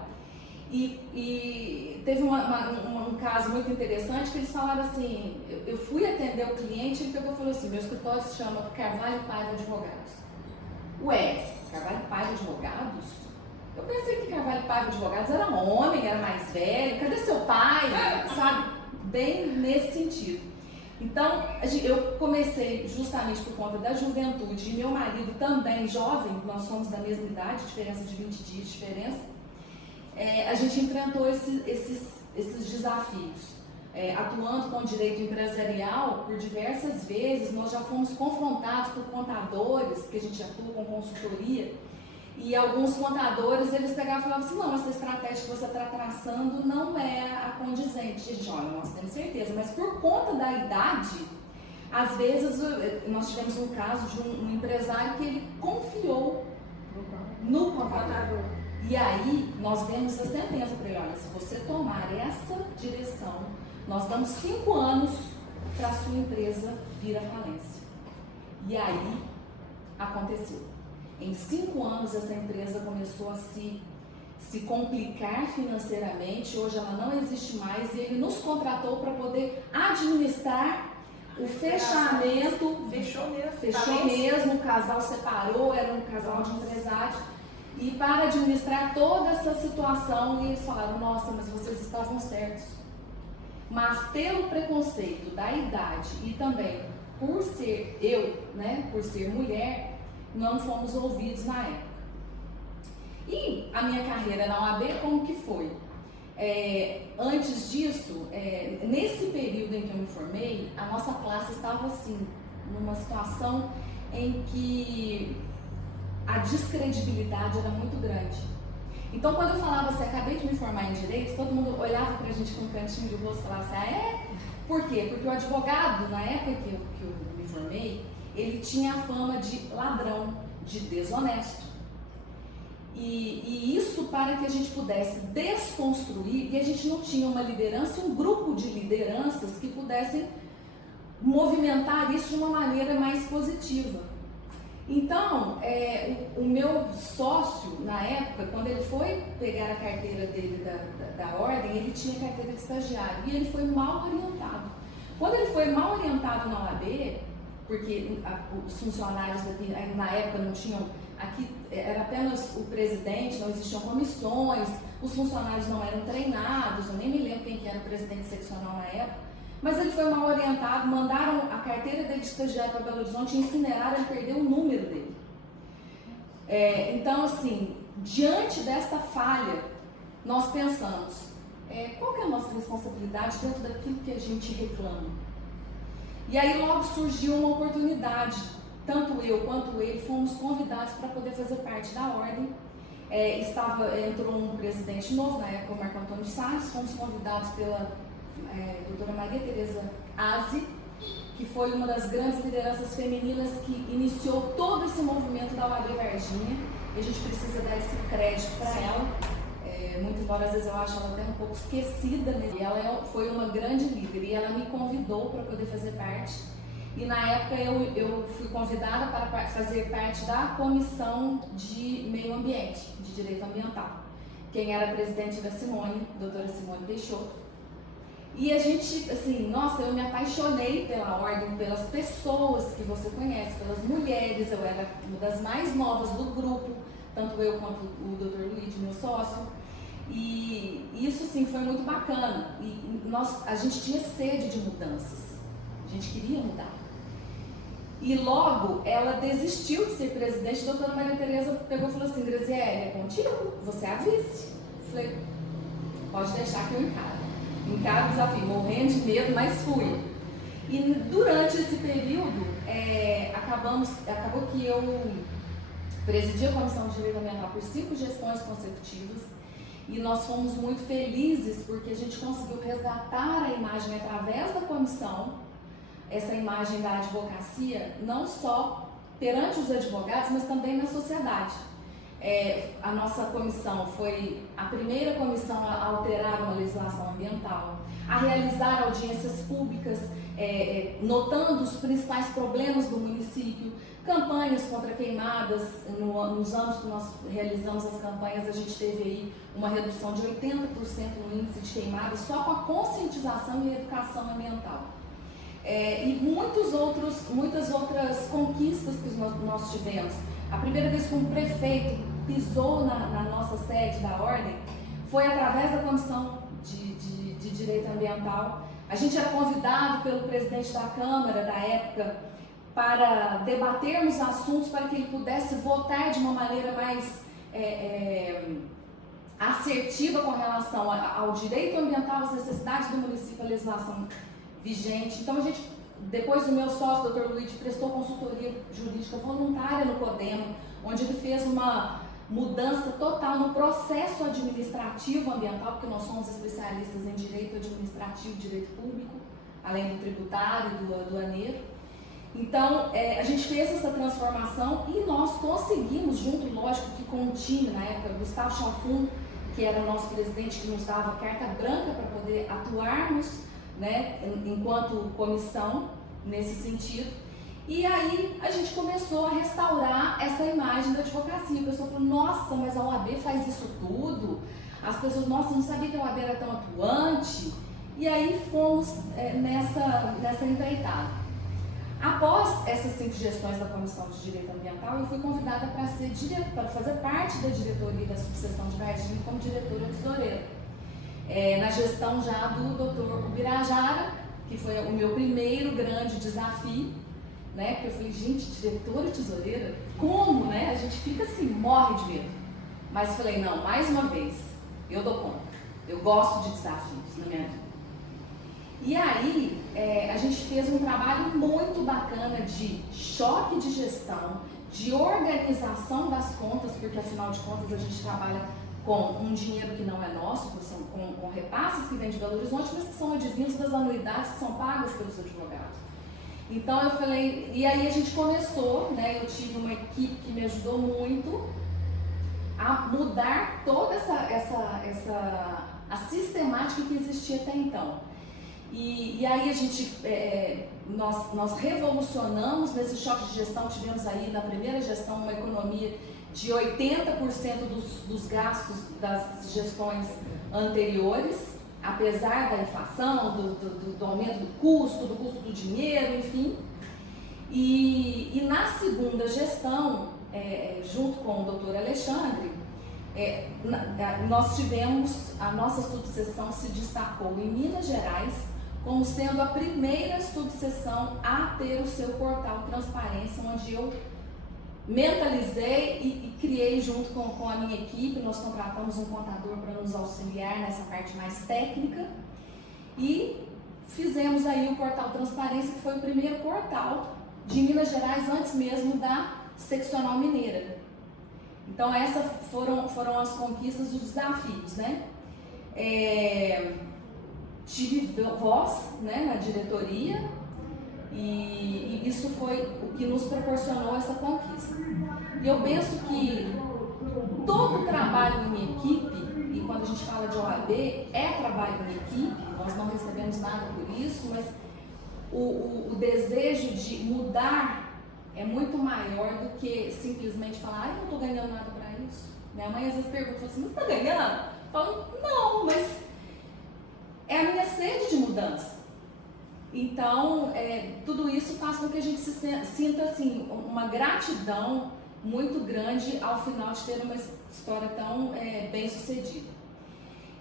e teve um caso muito interessante que eles falaram assim, eu fui atender o cliente e ele pegou e falou assim, meu escritório se chama Carvalho Paiva Advogados. Ué, Carvalho Paiva Advogados? Eu pensei que Carvalho Paiva Advogados era homem, era mais velho, cadê seu pai? Sabe? Bem nesse sentido. Então, eu comecei justamente por conta da juventude e meu marido também jovem, nós somos da mesma idade, diferença de 20 dias de diferença, a gente enfrentou esses desafios. Atuando com o direito empresarial, por diversas vezes nós já fomos confrontados por contadores, que a gente atua com consultoria, e alguns contadores, eles pegavam e falavam assim, não, essa estratégia que você está traçando não é a condizente. A gente, olha, nós temos certeza, mas por conta da idade, às vezes, nós tivemos um caso de um empresário que ele confiou no contador. E aí, nós demos a sentença para ele, olha, se você tomar essa direção, nós damos 5 anos para a sua empresa vir à falência. E aí, aconteceu. Em 5 anos, essa empresa começou a se complicar financeiramente. Hoje ela não existe mais e ele nos contratou para poder administrar o fechamento. Fechou mesmo, o casal separou, era um casal de empresários. E para administrar toda essa situação, e eles falaram, nossa, mas vocês estavam certos. mas pelo preconceito da idade e também por ser eu, né, por ser mulher, não fomos ouvidos na época. E a minha carreira na OAB, como que foi? Antes disso, nesse período em que eu me formei, a nossa classe estava assim, numa situação em que a descredibilidade era muito grande. Então, quando eu falava assim, acabei de me formar em Direito, todo mundo olhava pra gente com um cantinho de rosto e falava assim, Por quê? Porque o advogado, na época que eu me formei, ele tinha a fama de ladrão, de desonesto. E isso para que a gente pudesse desconstruir, e a gente não tinha uma liderança, um grupo de lideranças que pudessem movimentar isso de uma maneira mais positiva. Então, o meu sócio, na época, quando ele foi pegar a carteira dele da ordem, ele tinha carteira de estagiário e ele foi mal orientado. Quando ele foi mal orientado na OAB, porque os funcionários daqui, na época não tinham, aqui era apenas o presidente, não existiam comissões, os funcionários não eram treinados, eu nem me lembro quem que era o presidente seccional na época, mas ele foi mal orientado, mandaram a carteira dele de estagiário para Belo Horizonte e incineraram, ele perdeu o número dele. Então, assim, diante desta falha, nós pensamos, qual que é a nossa responsabilidade dentro daquilo que a gente reclama? E aí logo surgiu uma oportunidade, tanto eu quanto ele fomos convidados para poder fazer parte da ordem. Entrou um presidente novo, na época o Marco Antônio Salles, fomos convidados pela doutora Maria Tereza Aze, que foi uma das grandes lideranças femininas que iniciou todo esse movimento da OAB Varginha, e a gente precisa dar esse crédito para ela, muito embora às vezes eu ache ela até um pouco esquecida, né? E ela foi uma grande líder e ela me convidou para poder fazer parte, e na época eu fui convidada para fazer parte da Comissão de Meio Ambiente, de Direito Ambiental. Quem era presidente da Simone, doutora Simone Peixoto. E a gente, assim, nossa, eu me apaixonei pela ordem, pelas pessoas que você conhece, pelas mulheres. Eu era uma das mais novas do grupo, tanto eu quanto o Dr. Luiz, meu sócio. E isso, sim, foi muito bacana. E a gente tinha sede de mudanças, a gente queria mudar. E logo ela desistiu de ser presidente. A doutora Maria Tereza pegou e falou assim, Graziele, é contigo, você é a vice. Eu falei, pode deixar que eu encaro. Encaro o desafio, morrendo de medo, mas fui. E durante esse período, acabou que eu presidi a Comissão de Direito Ambiental por 5 gestões consecutivas, e nós fomos muito felizes porque a gente conseguiu resgatar a imagem através da comissão, essa imagem da advocacia, não só perante os advogados, mas também na sociedade. A nossa comissão foi a primeira comissão a alterar uma legislação ambiental, a realizar audiências públicas, notando os principais problemas do município, campanhas contra queimadas. Nos anos que nós realizamos as campanhas, a gente teve aí uma redução de 80% no índice de queimadas, só com a conscientização e educação ambiental. E muitas outras conquistas que nós tivemos. A primeira vez que um prefeito pisou na nossa sede da ordem foi através da Comissão de Direito Ambiental. A gente era convidado pelo presidente da Câmara da época para debatermos assuntos para que ele pudesse votar de uma maneira mais assertiva com relação ao direito ambiental, às necessidades do município, à legislação vigente. Então a gente, depois o meu sócio, o Dr. Luiz, prestou consultoria jurídica voluntária no CODEMA, onde ele fez uma mudança total no processo administrativo ambiental, porque nós somos especialistas em direito administrativo, direito público, além do tributário e do aduaneiro. Então, a gente fez essa transformação e nós conseguimos, junto, lógico, que com o time, na época, Gustavo Chafun, que era o nosso presidente, que nos dava carta branca para poder atuarmos, né, enquanto comissão, nesse sentido. E aí a gente começou a restaurar essa imagem da advocacia. A pessoa falou, nossa, mas a OAB faz isso tudo? As pessoas, nossa, não sabia que a OAB era tão atuante. E aí fomos nessa empreitada. Após essas 5 gestões da Comissão de Direito Ambiental, eu fui convidada para fazer parte da diretoria da subseção de Varginha como diretora tesoureira. na gestão já do Dr. Ubirajara, que foi o meu primeiro grande desafio, né? Porque eu falei, gente, diretora e tesoureira, como, né? A gente fica assim, morre de medo. Mas falei, não, mais uma vez, eu dou conta. Eu gosto de desafios na minha vida. E aí, a gente fez um trabalho muito bacana de choque de gestão, de organização das contas, porque afinal de contas a gente trabalha com um dinheiro que não é nosso, com repasses que vêm de Belo Horizonte, mas que são advindos das anuidades que são pagas pelos advogados. Então eu falei, e aí a gente começou, né? Eu tive uma equipe que me ajudou muito a mudar toda a sistemática que existia até então. E aí a gente, nós revolucionamos nesse choque de gestão, tivemos aí na primeira gestão uma economia de 80% dos gastos das gestões anteriores, apesar da inflação, do aumento do custo do dinheiro, enfim. E na segunda gestão, junto com o doutor Alexandre, nós tivemos, a nossa subseção se destacou em Minas Gerais como sendo a primeira subseção a ter o seu portal Transparência, onde eu mentalizei e criei junto com a minha equipe. Nós contratamos um contador para nos auxiliar nessa parte mais técnica e fizemos aí o portal Transparência, que foi o primeiro portal de Minas Gerais antes mesmo da seccional mineira. Então essas foram as conquistas, os desafios, né? Tive voz, né, na diretoria e isso foi o que nos proporcionou essa conquista. E eu penso que todo o trabalho em equipe, e quando a gente fala de OAB, é trabalho em equipe, nós não recebemos nada por isso, mas o desejo de mudar é muito maior do que simplesmente falar, eu não estou ganhando nada para isso. Minha mãe às vezes pergunta assim, você está ganhando? Eu falo, não, mas é a minha sede de mudança. Então, tudo isso faz com que a gente se sinta assim, uma gratidão muito grande ao final de ter uma história tão bem sucedida.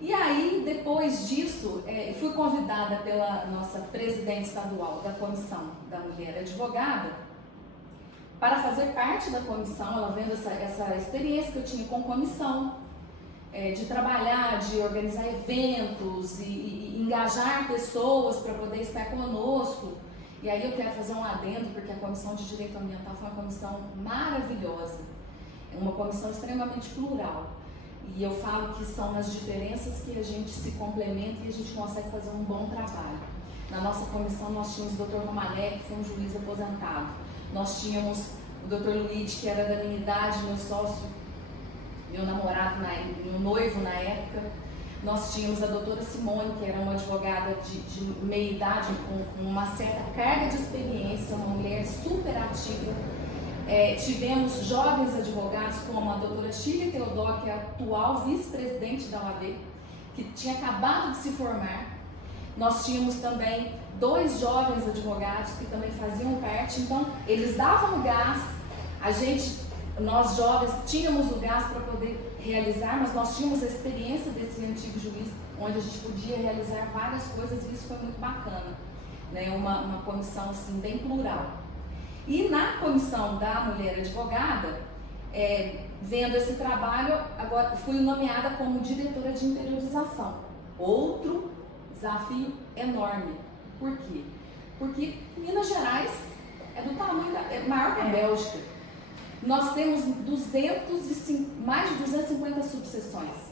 E aí, depois disso, fui convidada pela nossa presidente estadual da Comissão da Mulher Advogada para fazer parte da comissão, ela vendo essa experiência que eu tinha com comissão, de trabalhar, de organizar eventos e engajar pessoas para poder estar conosco. E aí eu quero fazer um adendo, porque a Comissão de Direito Ambiental foi uma comissão maravilhosa, é uma comissão extremamente plural. E eu falo que são nas diferenças que a gente se complementa e a gente consegue fazer um bom trabalho. Na nossa comissão nós tínhamos o Dr. Romané, que foi um juiz aposentado. Nós tínhamos o Dr. Luiz, que era da minha idade, meu sócio, meu namorado, meu noivo na época. Nós tínhamos a doutora Simone, que era uma advogada de meia idade, com uma certa carga de experiência, uma mulher super ativa. Tivemos jovens advogados, como a doutora Shirley Teodoro, que é a atual vice-presidente da OAB, que tinha acabado de se formar. Nós tínhamos também 2 jovens advogados que também faziam parte, então eles davam o gás, nós jovens tínhamos o gás para poder realizar, mas nós tínhamos a experiência desse antigo juiz, onde a gente podia realizar várias coisas e isso foi muito bacana, né? Uma comissão assim, bem plural. E na comissão da mulher advogada, vendo esse trabalho, agora fui nomeada como diretora de interiorização. Outro desafio enorme. Por quê? Porque Minas Gerais é do tamanho maior que a Bélgica. Nós temos mais de 250 subseções.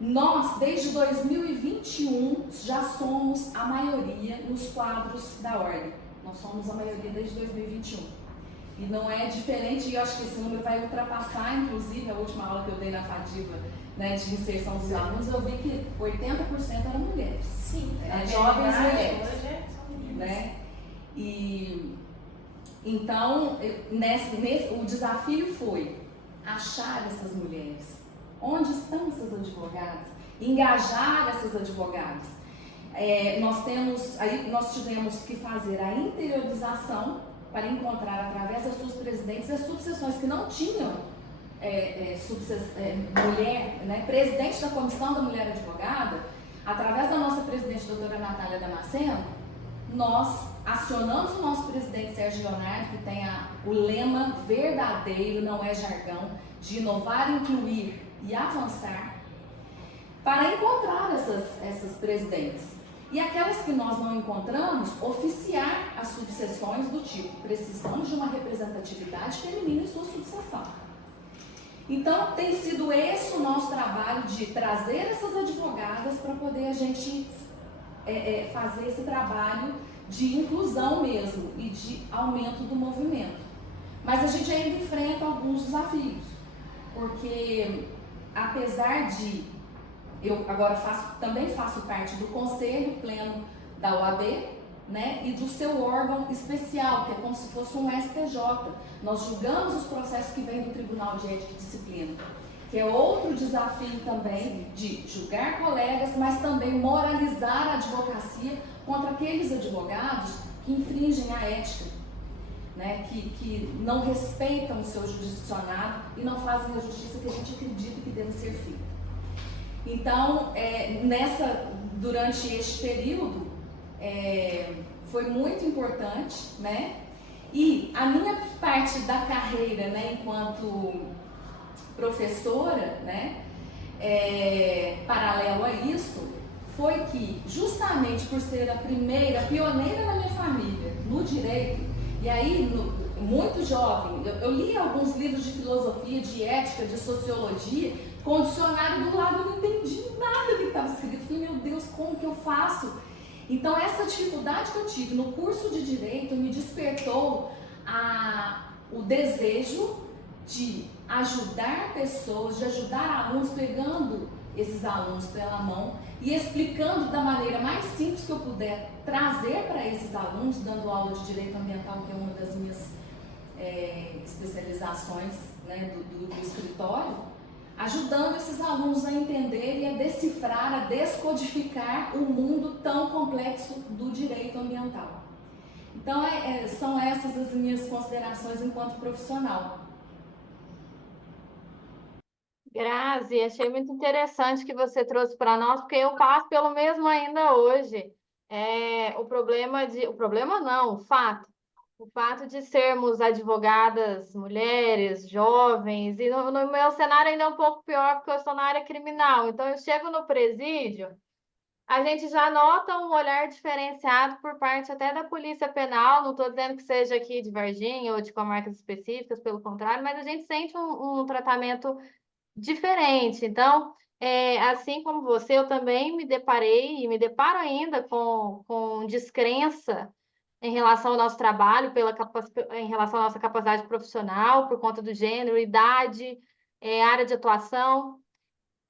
Nós, desde 2021, já somos a maioria nos quadros da ordem. Nós somos a maioria desde 2021. E não é diferente, e eu acho que esse número vai ultrapassar, inclusive, a última aula que eu dei na FADIVA, né, de inserção dos alunos, eu vi que 80% eram mulheres. Sim, jovens mulheres. Hoje são meninas. Né? Então, o desafio foi achar essas mulheres. Onde estão essas advogadas? Engajar essas advogadas. Nós tivemos que fazer a interiorização para encontrar, através das suas presidentes, as subseções que não tinham mulher, né, presidente da Comissão da Mulher Advogada, através da nossa presidente, doutora Natália Damasceno, nós acionamos o nosso presidente Sérgio Leonardo, que tem o lema verdadeiro, não é jargão, de inovar, incluir e avançar, para encontrar essas presidentes. E aquelas que nós não encontramos, oficiar as subseções do tipo, precisamos de uma representatividade feminina em sua subseção. Então, tem sido esse o nosso trabalho de trazer essas advogadas para poder a gente fazer esse trabalho de inclusão mesmo e de aumento do movimento. Mas a gente ainda enfrenta alguns desafios, porque apesar de eu agora também faço parte do Conselho Pleno da OAB, né, e do seu órgão especial, que é como se fosse um STJ. Nós julgamos os processos que vêm do Tribunal de Ética e Disciplina, que é outro desafio também de julgar colegas, mas também moralizar a advocacia contra aqueles advogados que infringem a ética, né, que não respeitam o seu jurisdicionado e não fazem a justiça que a gente acredita que deve ser feita. Então, durante este período, foi muito importante, né? E a minha parte da carreira, né, enquanto professora, né, paralelo a isso, foi que, justamente por ser a pioneira na minha família, no direito, e aí, muito jovem, eu li alguns livros de filosofia, de ética, de sociologia, com o dicionário do lado, eu não entendi nada do que estava escrito. Falei, meu Deus, como que eu faço? Então, essa dificuldade que eu tive no curso de Direito me despertou o desejo de ajudar pessoas, de ajudar alunos, pegando esses alunos pela mão e explicando da maneira mais simples que eu puder, trazer para esses alunos, dando aula de Direito Ambiental, que é uma das minhas especializações, né, do escritório, ajudando esses alunos a entender e a decifrar, a descodificar o mundo tão complexo do direito ambiental. Então, são essas as minhas considerações enquanto profissional. Grazi, achei muito interessante que você trouxe para nós, porque eu passo pelo mesmo ainda hoje. O fato de sermos advogadas mulheres, jovens, e no meu cenário ainda é um pouco pior, porque eu estou na área criminal. Então, eu chego no presídio, a gente já nota um olhar diferenciado por parte até da Polícia Penal. Não estou dizendo que seja aqui de Varginha ou de comarcas específicas, pelo contrário, mas a gente sente um tratamento diferente. Então, assim como você, eu também me deparei e me deparo ainda com descrença em relação ao nosso trabalho, em relação à nossa capacidade profissional, por conta do gênero, idade, área de atuação,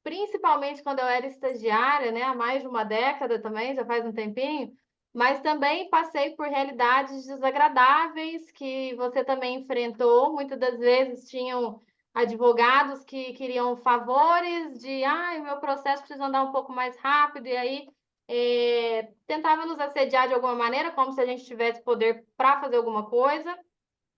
principalmente quando eu era estagiária, né, há mais de uma década também, já faz um tempinho, mas também passei por realidades desagradáveis que você também enfrentou. Muitas das vezes tinham advogados que queriam favores de, o meu processo precisa andar um pouco mais rápido, e aí tentava nos assediar de alguma maneira, como se a gente tivesse poder para fazer alguma coisa.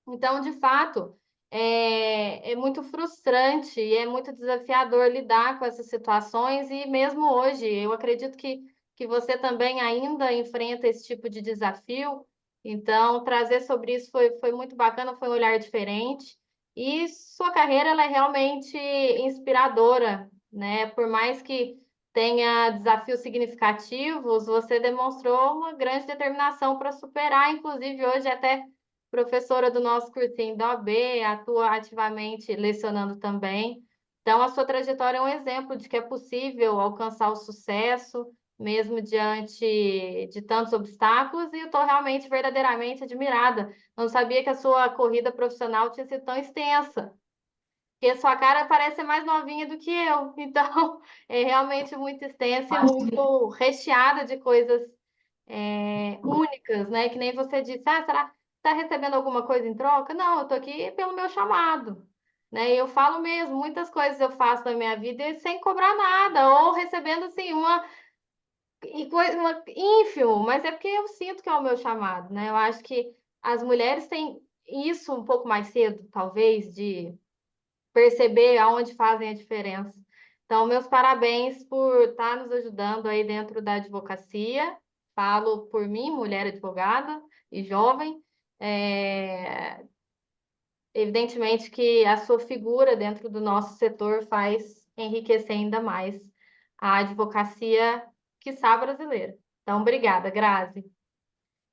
Então, de fato, é muito frustrante e é muito desafiador lidar com essas situações, e mesmo hoje, eu acredito que você também ainda enfrenta esse tipo de desafio. Então, trazer sobre isso foi muito bacana, foi um olhar diferente. E sua carreira, ela é realmente inspiradora, né? Por mais que tenha desafios significativos, você demonstrou uma grande determinação para superar. Inclusive, hoje até professora do nosso cursinho da OAB, atua ativamente lecionando também. Então, a sua trajetória é um exemplo de que é possível alcançar o sucesso, mesmo diante de tantos obstáculos, e eu estou realmente, verdadeiramente admirada. Não sabia que a sua corrida profissional tinha sido tão extensa, porque a sua cara parece ser mais novinha do que eu. Então, é realmente muito extensa e muito recheada de coisas únicas, né? Que nem você disse, será que está recebendo alguma coisa em troca? Não, eu estou aqui pelo meu chamado, né? E eu falo mesmo, muitas coisas eu faço na minha vida sem cobrar nada, ou recebendo assim uma ínfimo, mas é porque eu sinto que é o meu chamado, né? Eu acho que as mulheres têm isso um pouco mais cedo, talvez, de perceber aonde fazem a diferença. Então, meus parabéns por estar nos ajudando aí dentro da advocacia. Falo por mim, mulher advogada e jovem. Evidentemente que a sua figura dentro do nosso setor faz enriquecer ainda mais a advocacia, quiçá brasileira. Então, obrigada, Grazi.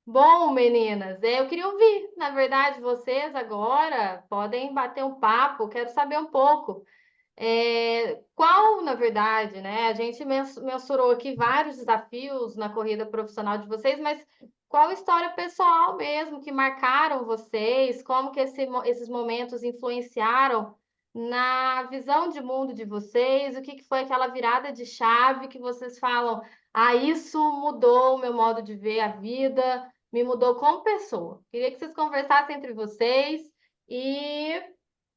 Bom, meninas, eu queria ouvir, na verdade, vocês agora podem bater um papo, quero saber um pouco. Qual, na verdade, né? A gente mensurou aqui vários desafios na corrida profissional de vocês, mas qual a história pessoal mesmo que marcaram vocês? Como que esses momentos influenciaram na visão de mundo de vocês? O que que foi aquela virada de chave que vocês falam? Ah, isso mudou o meu modo de ver a vida, me mudou como pessoa. Queria que vocês conversassem entre vocês e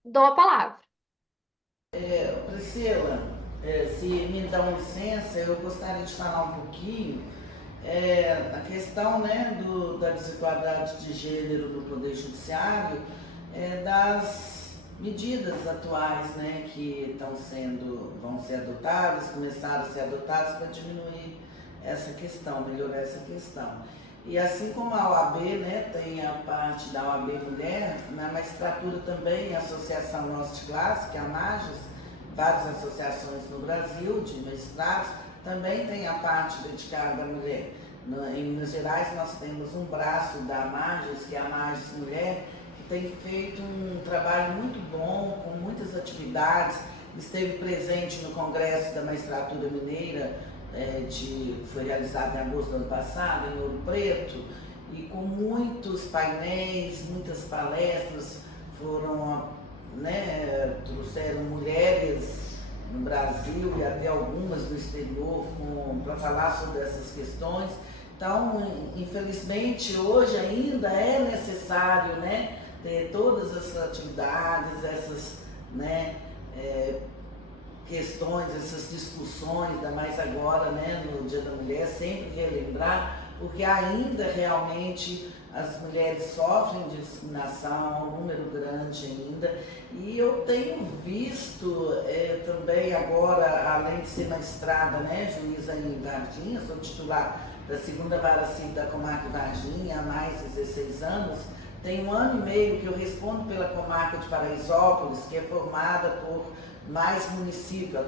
dou a palavra. Priscila, se me dão licença, eu gostaria de falar um pouquinho a questão, né, da desigualdade de gênero no Poder Judiciário, das medidas atuais, né, que vão ser adotadas, começaram a ser adotadas para diminuir essa questão, melhorar essa questão. E assim como a OAB, né, tem a parte da OAB Mulher, na magistratura também a Associação Nossa de Classe, que é a MAGES, várias associações no Brasil de magistrados, também tem a parte dedicada à mulher. Em Minas Gerais nós temos um braço da MAGES, que é a MAGES Mulher, que tem feito um trabalho muito bom, com muitas atividades, esteve presente no Congresso da Magistratura Mineira, foi realizado em agosto do ano passado, em Ouro Preto, e com muitos painéis, muitas palestras, trouxeram mulheres no Brasil e até algumas do exterior para falar sobre essas questões. Então, infelizmente, hoje ainda é necessário, né, ter todas essas atividades, essas, né, questões, essas discussões, ainda mais agora, né, no Dia da Mulher, sempre relembrar, porque ainda realmente as mulheres sofrem de discriminação, um número grande ainda, e eu tenho visto também agora, além de ser magistrada, né, juíza em Varginha, sou titular da 2ª Vara Civil da Comarca de Varginha há mais de 16 anos, tem 1 ano e meio que eu respondo pela comarca de Paraisópolis, que é formada por mais municípios, ao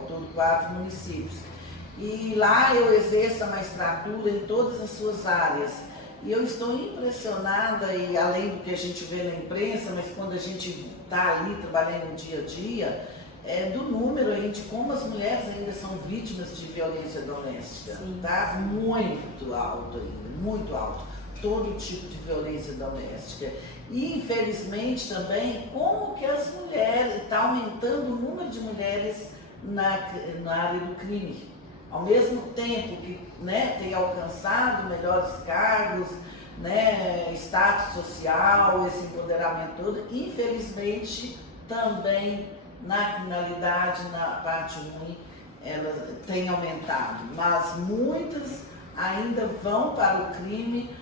todo 4 municípios. E lá eu exerço a magistratura em todas as suas áreas. E eu estou impressionada, e além do que a gente vê na imprensa, mas quando a gente está ali trabalhando no dia a dia, do número aí de como as mulheres ainda são vítimas de violência doméstica. Está muito alto ainda, muito alto. Todo tipo de violência doméstica. E, infelizmente, também, como que as mulheres, está aumentando o número de mulheres na área do crime. Ao mesmo tempo que, né, tem alcançado melhores cargos, né, status social, esse empoderamento todo, infelizmente, também na criminalidade, na parte ruim, ela tem aumentado. Mas muitas ainda vão para o crime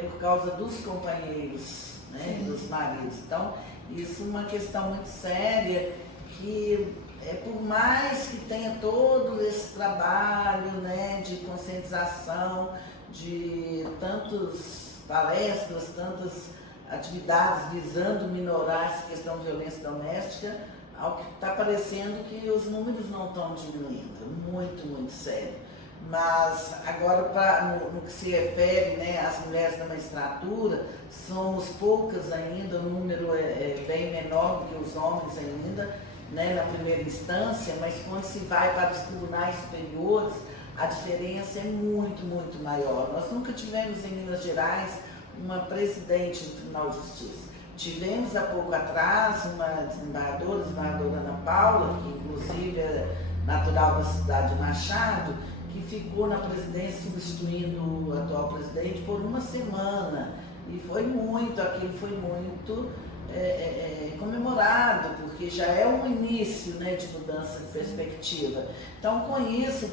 por causa dos companheiros, né, dos maridos. Então, isso é uma questão muito séria que, por mais que tenha todo esse trabalho, né, de conscientização, de tantas palestras, tantas atividades visando minorar essa questão de violência doméstica, ao que está parecendo que os números não estão diminuindo, muito, muito sério. Mas agora, no que se refere, né, às mulheres da magistratura, somos poucas ainda, o número é bem menor do que os homens ainda, né, na primeira instância, mas quando se vai para os tribunais superiores, a diferença é muito, muito maior. Nós nunca tivemos em Minas Gerais uma presidente do Tribunal de Justiça. Tivemos há pouco atrás uma desembargadora Ana Paula, que inclusive é natural da cidade de Machado, que ficou na presidência substituindo o atual presidente por 1 semana. E aquilo foi muito comemorado, porque já é um início, né, de mudança de perspectiva. Então, com isso,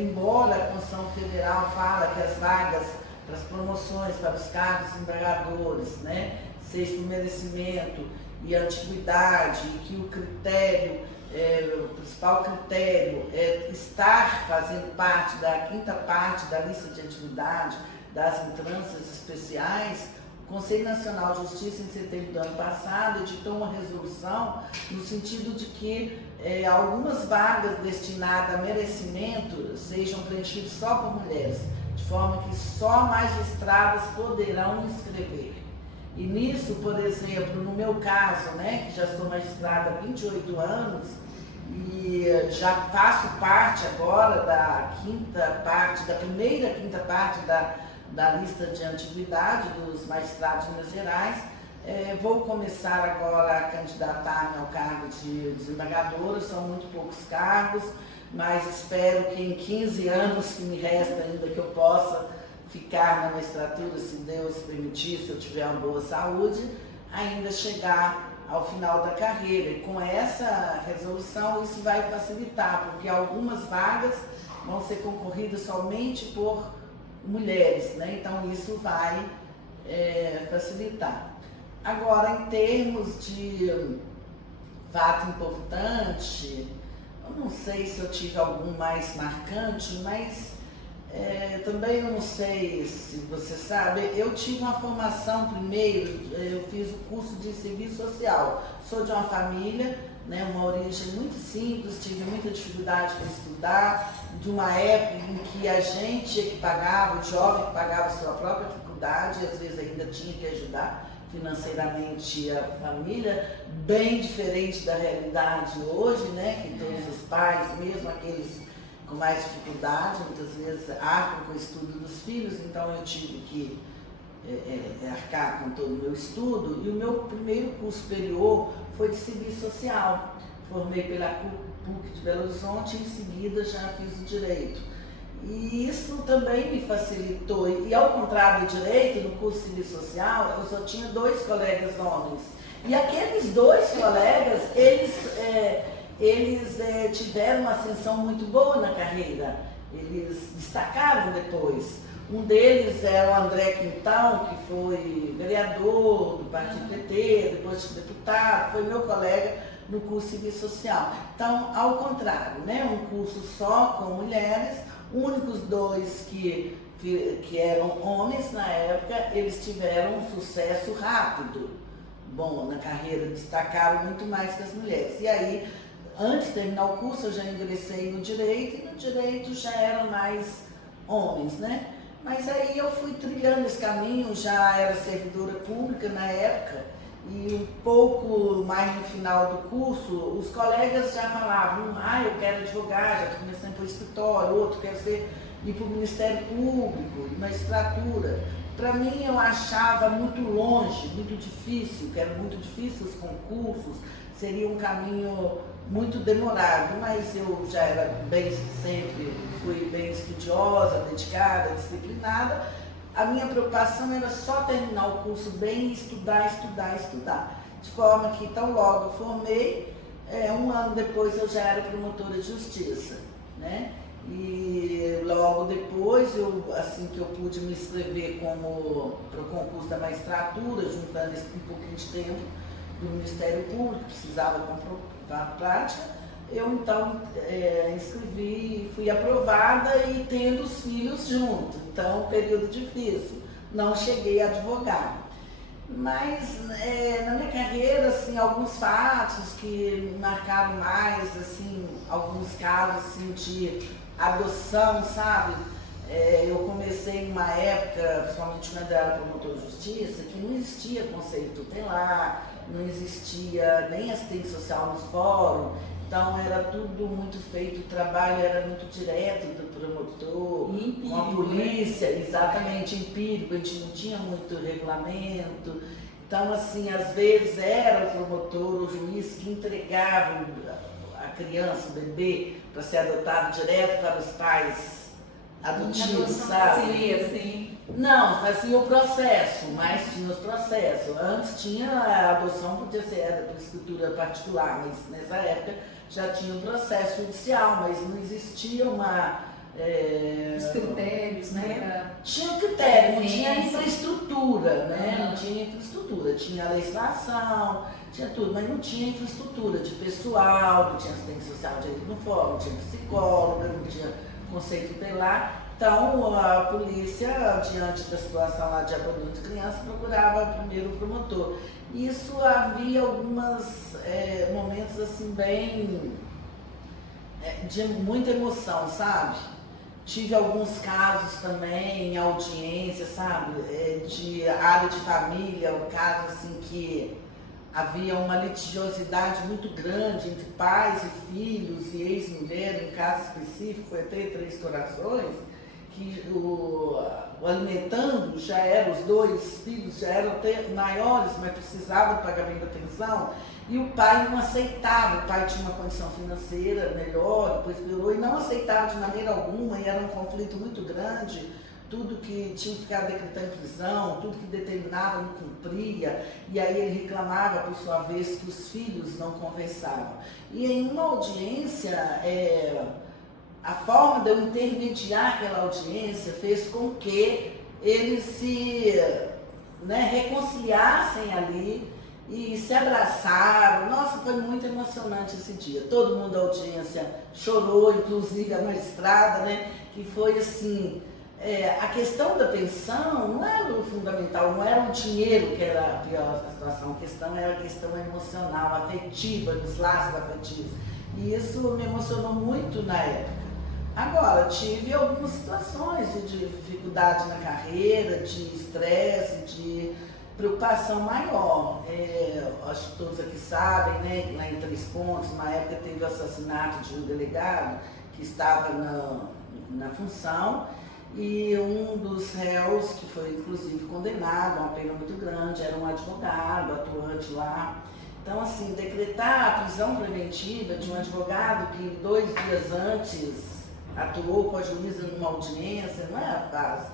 embora a Constituição Federal fala que as vagas para as promoções, para os cargos embargadores, né, seja por merecimento e antiguidade, e que o critério, o principal critério é estar fazendo parte da 5ª parte da lista de antiguidade das entrâncias especiais, o Conselho Nacional de Justiça, em setembro do ano passado, editou uma resolução no sentido de que algumas vagas destinadas a merecimento sejam preenchidas só por mulheres, de forma que só magistradas poderão inscrever. E nisso, por exemplo, no meu caso, né, que já sou magistrada há 28 anos e já faço parte agora da 5ª parte, da primeira 5ª parte da lista de antiguidade dos magistrados de Minas Gerais, vou começar agora a candidatar-me ao cargo de desembargadora. São muito poucos cargos, mas espero que em 15 anos que me resta ainda que eu possa ficar na magistratura, se Deus permitir, se eu tiver uma boa saúde, ainda chegar ao final da carreira. E com essa resolução isso vai facilitar, porque algumas vagas vão ser concorridas somente por mulheres, né? Então isso vai facilitar. Agora, em termos de fato importante, eu não sei se eu tive algum mais marcante, mas também eu não sei se você sabe, eu tive uma formação primeiro, eu fiz o curso de serviço social. Sou de uma família, né, uma origem muito simples, tive muita dificuldade para estudar, de uma época em que a gente que pagava, o jovem que pagava a sua própria faculdade, às vezes ainda tinha que ajudar financeiramente a família, bem diferente da realidade hoje, né, que todos os pais, mesmo aqueles com mais dificuldade, muitas vezes arcam com o estudo dos filhos, então eu tive que arcar com todo o meu estudo, e o meu primeiro curso superior foi de serviço social. Formei pela PUC de Belo Horizonte e em seguida já fiz o direito. E isso também me facilitou, e ao contrário do direito, no curso de serviço social, eu só tinha 2 colegas homens. E aqueles 2 colegas, eles tiveram uma ascensão muito boa na carreira, eles destacaram depois. Um deles era o André Quintão, que foi vereador do Partido PT, depois de deputado, foi meu colega no curso de serviço social. Então, ao contrário, né, um curso só com mulheres, únicos 2 que eram homens na época, eles tiveram um sucesso rápido, bom, na carreira, destacaram muito mais que as mulheres. E aí, antes de terminar o curso, eu já ingressei no direito, e no direito já eram mais homens, né? Mas aí eu fui trilhando esse caminho, já era servidora pública na época, e um pouco mais no final do curso, os colegas já falavam, eu quero advogar, já estou começando para o escritório, outro quer ir para o Ministério Público, magistratura. Para mim, eu achava muito longe, muito difícil, que era muito difícil os concursos, seria um caminho muito demorado, mas eu já era sempre fui bem estudiosa, dedicada, disciplinada. A minha preocupação era só terminar o curso bem e estudar. De forma que, tão logo eu formei, 1 ano depois eu já era promotora de justiça, né? E logo depois, assim que eu pude me inscrever para o concurso da magistratura, juntando um pouquinho de tempo do Ministério Público, precisava comprovar a prática, eu então inscrevi, fui aprovada e tendo os filhos junto, então período difícil, não cheguei a advogar. Mas na minha carreira, assim, alguns fatos que me marcaram mais, assim, alguns casos assim, de adoção, sabe? Eu comecei em uma época, principalmente quando eu era promotor de justiça, que não existia conselho tutelar, não existia nem assistente social nos fóruns, então era tudo muito feito, o trabalho era muito direto do promotor, empírico, com a polícia, exatamente, empírico, a gente não tinha muito regulamento. Então, assim, às vezes era o promotor, o juiz que entregava a criança, o bebê, para ser adotado direto para os pais adotivos, sabe? Sim. Não, fazia o processo, mas tinha os processos. Antes tinha a adoção, podia ser por escritura particular, mas nessa época já tinha o processo judicial, mas não existia uma Os critérios, né? Tinha critério, não tinha infraestrutura, né? Não tinha infraestrutura, tinha legislação, tinha tudo, mas não tinha infraestrutura de pessoal, não tinha assistente social direito no fórum, não tinha psicóloga, não tinha conceito tutelar. Então a polícia, diante da situação lá de abandono de crianças, procurava primeiro o promotor. Isso havia alguns momentos assim bem de muita emoção, sabe? Tive alguns casos também em audiência, sabe? De área de família, um caso assim que havia uma litigiosidade muito grande entre pais e filhos e ex-mulher, um caso específico, foi até 3 Corações, que o alimentando já eram, os 2 filhos já eram até maiores, mas precisavam do pagamento da pensão, e o pai não aceitava. O pai tinha uma condição financeira melhor, depois piorou, e não aceitava de maneira alguma, e era um conflito muito grande. Tudo que tinha que ficar decretado em prisão, tudo que determinava não cumpria, e aí ele reclamava, por sua vez, que os filhos não conversavam. E em uma audiência, a forma de eu intermediar aquela audiência fez com que eles se reconciliassem ali e se abraçaram. Nossa, foi muito emocionante esse dia. Todo mundo da audiência chorou, inclusive a magistrada, né? Que foi assim, a questão da pensão não era o fundamental, não era o dinheiro que era a pior situação, a questão era a questão emocional, afetiva, dos laços afetivos. E isso me emocionou muito na época. Agora, tive algumas situações de dificuldade na carreira, de estresse, de preocupação maior. Acho que todos aqui sabem, né, lá em Três Pontos, na época teve o assassinato de um delegado que estava na função, e um dos réus, que foi inclusive condenado a uma pena muito grande, era um advogado atuante lá. Então, assim, decretar a prisão preventiva de um advogado que 2 dias antes atuou com a juíza numa audiência, não era fácil,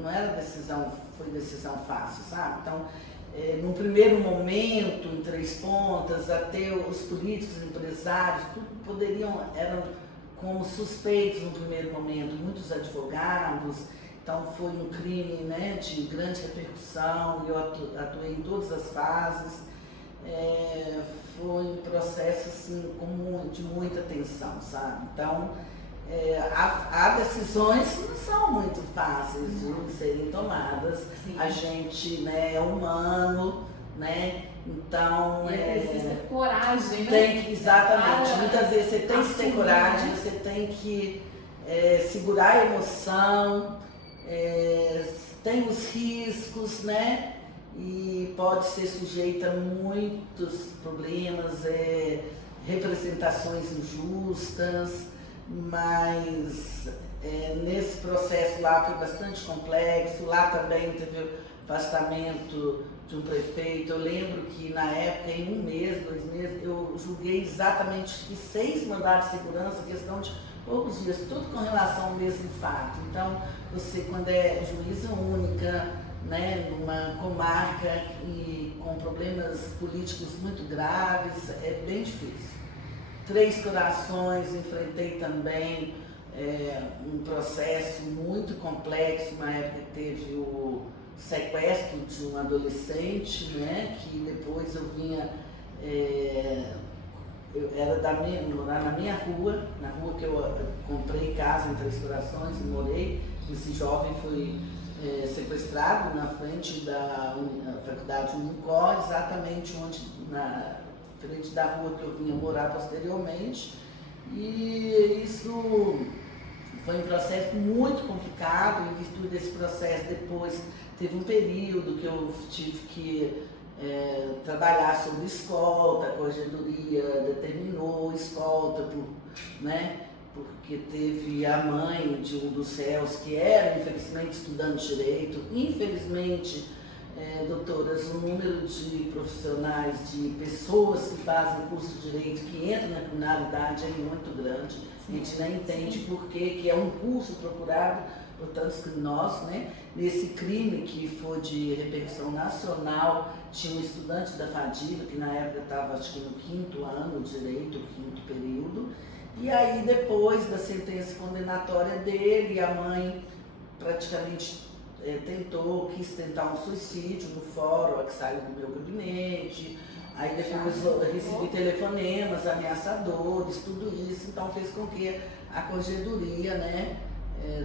não era decisão, foi decisão fácil, sabe? Então, num primeiro momento, em Três Pontas, até os políticos, empresários, tudo eram como suspeitos no primeiro momento, muitos advogados. Então foi um crime, né, de grande repercussão, e eu atuei em todas as fases. Foi um processo assim, de muita tensão, sabe? Então, há decisões que não são muito fáceis de serem tomadas. Sim. A gente, né, é humano, né? Então precisa ter coragem, né? Tem que, exatamente. Muitas vezes você tem que ter coragem, você tem que segurar a emoção, tem os riscos, né? E pode ser sujeita a muitos problemas, representações injustas, mas nesse processo lá foi bastante complexo. Lá também teve afastamento de um prefeito. Eu lembro que na época, em 1 mês, 2 meses, eu julguei exatamente 6 mandados de segurança, questão de poucos dias, tudo com relação ao mesmo fato. Então, você, quando é juíza única, né, numa comarca e com problemas políticos muito graves, é bem difícil. Três Corações, enfrentei também um processo muito complexo. Na época teve o sequestro de um adolescente, né, que depois eu vinha, eu era morar na minha rua, na rua que eu comprei casa em Três Corações e morei. Esse jovem foi sequestrado na frente da faculdade Unicor, exatamente na frente da rua que eu vinha morar posteriormente. E isso foi um processo muito complicado. Em virtude desse processo, depois teve um período que eu tive que trabalhar sobre escolta. A corregedoria determinou escolta, porque teve a mãe de um dos réus que era, infelizmente, estudante de direito. Infelizmente, doutoras, o número de profissionais, de pessoas que fazem curso de direito, que entram na criminalidade é muito grande. A gente nem entende por que é um curso procurado por tantos criminosos, né? Nesse crime que foi de repercussão nacional, tinha um estudante da FADIVA, que na época estava, acho que no 5º ano de direito, 5º período, E aí, depois da sentença condenatória dele, a mãe praticamente quis tentar um suicídio no fórum, que saiu do meu gabinete. Aí depois eu recebi telefonemas ameaçadores, tudo isso, então fez com que a corregedoria, né,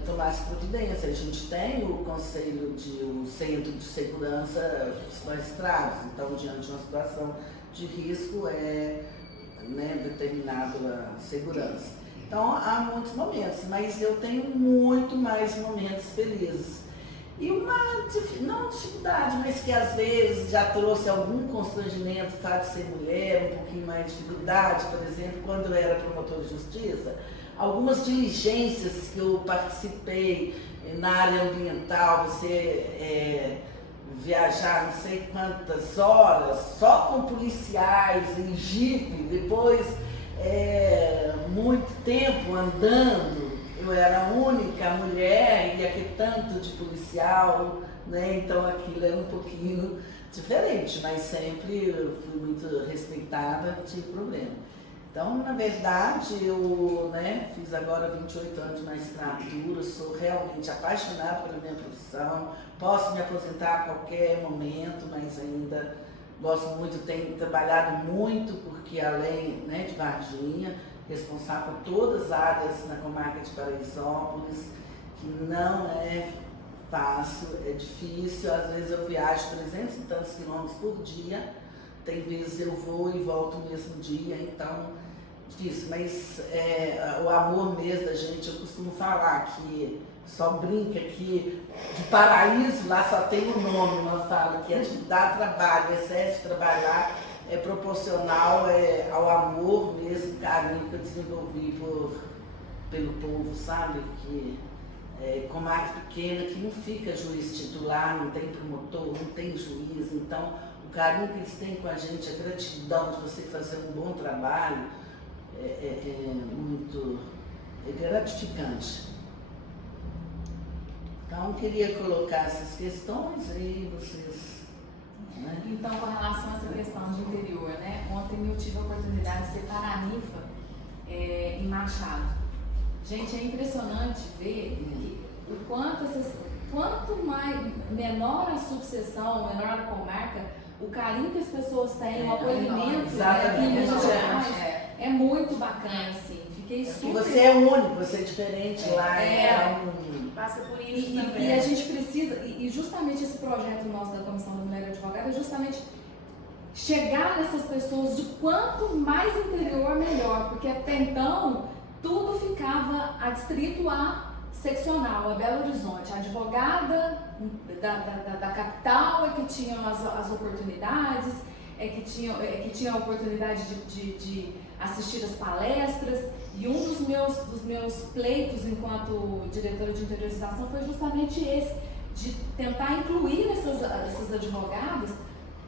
tomasse providência. A gente tem o conselho o Centro de Segurança dos Magistrados, então diante de uma situação de risco determinado a segurança. Então há muitos momentos, mas eu tenho muito mais momentos felizes. E não dificuldade, mas que às vezes já trouxe algum constrangimento, o fato de ser mulher, um pouquinho mais de dificuldade, por exemplo, quando eu era promotor de justiça, algumas diligências que eu participei na área ambiental, você viajar não sei quantas horas, só com policiais em jipe, depois muito tempo andando. Eu era a única mulher e aquele tanto de policial, né? Então aquilo era um pouquinho diferente, mas sempre eu fui muito respeitada, não tive problema. Então, na verdade, eu fiz agora 28 anos de magistratura, sou realmente apaixonada pela minha profissão, posso me aposentar a qualquer momento, mas ainda gosto muito, tenho trabalhado muito, porque além de Varginha, responsável por todas as áreas na comarca de Paraisópolis, que não é fácil, é difícil. Às vezes eu viajo 300 e tantos quilômetros por dia, tem vezes eu vou e volto no mesmo dia, então difícil. Mas o amor mesmo da gente, eu costumo falar que só brinca que de paraíso lá só tem o nome, nós fala que é de dar trabalho, excesso de trabalhar, é proporcional ao amor mesmo, carinho que eu desenvolvi pelo povo, sabe? Que comarca pequena, que não fica juiz titular, não tem promotor, não tem juiz, então o carinho que eles têm com a gente, a gratidão de você fazer um bom trabalho, muito gratificante. Então, queria colocar essas questões aí, vocês... Então, com relação a essa questão de interior, ontem eu tive a oportunidade de ser paranifa em Machado. Gente, é impressionante ver o quanto menor a subseção, menor a comarca, o carinho que as pessoas têm, o acolhimento é muito bacana, assim. Fiquei super... Você é único, você é diferente lá, passa por isso e a gente precisa, e justamente esse projeto nosso da Comissão da Mulher Advogada é justamente chegar nessas pessoas de quanto mais interior, melhor, porque até então tudo ficava adstrito a seccional, a Belo Horizonte. A advogada da capital é que tinha as oportunidades, que tinha a oportunidade de assistir as palestras, e um dos meus pleitos enquanto diretora de interiorização foi justamente esse, de tentar incluir essas advogadas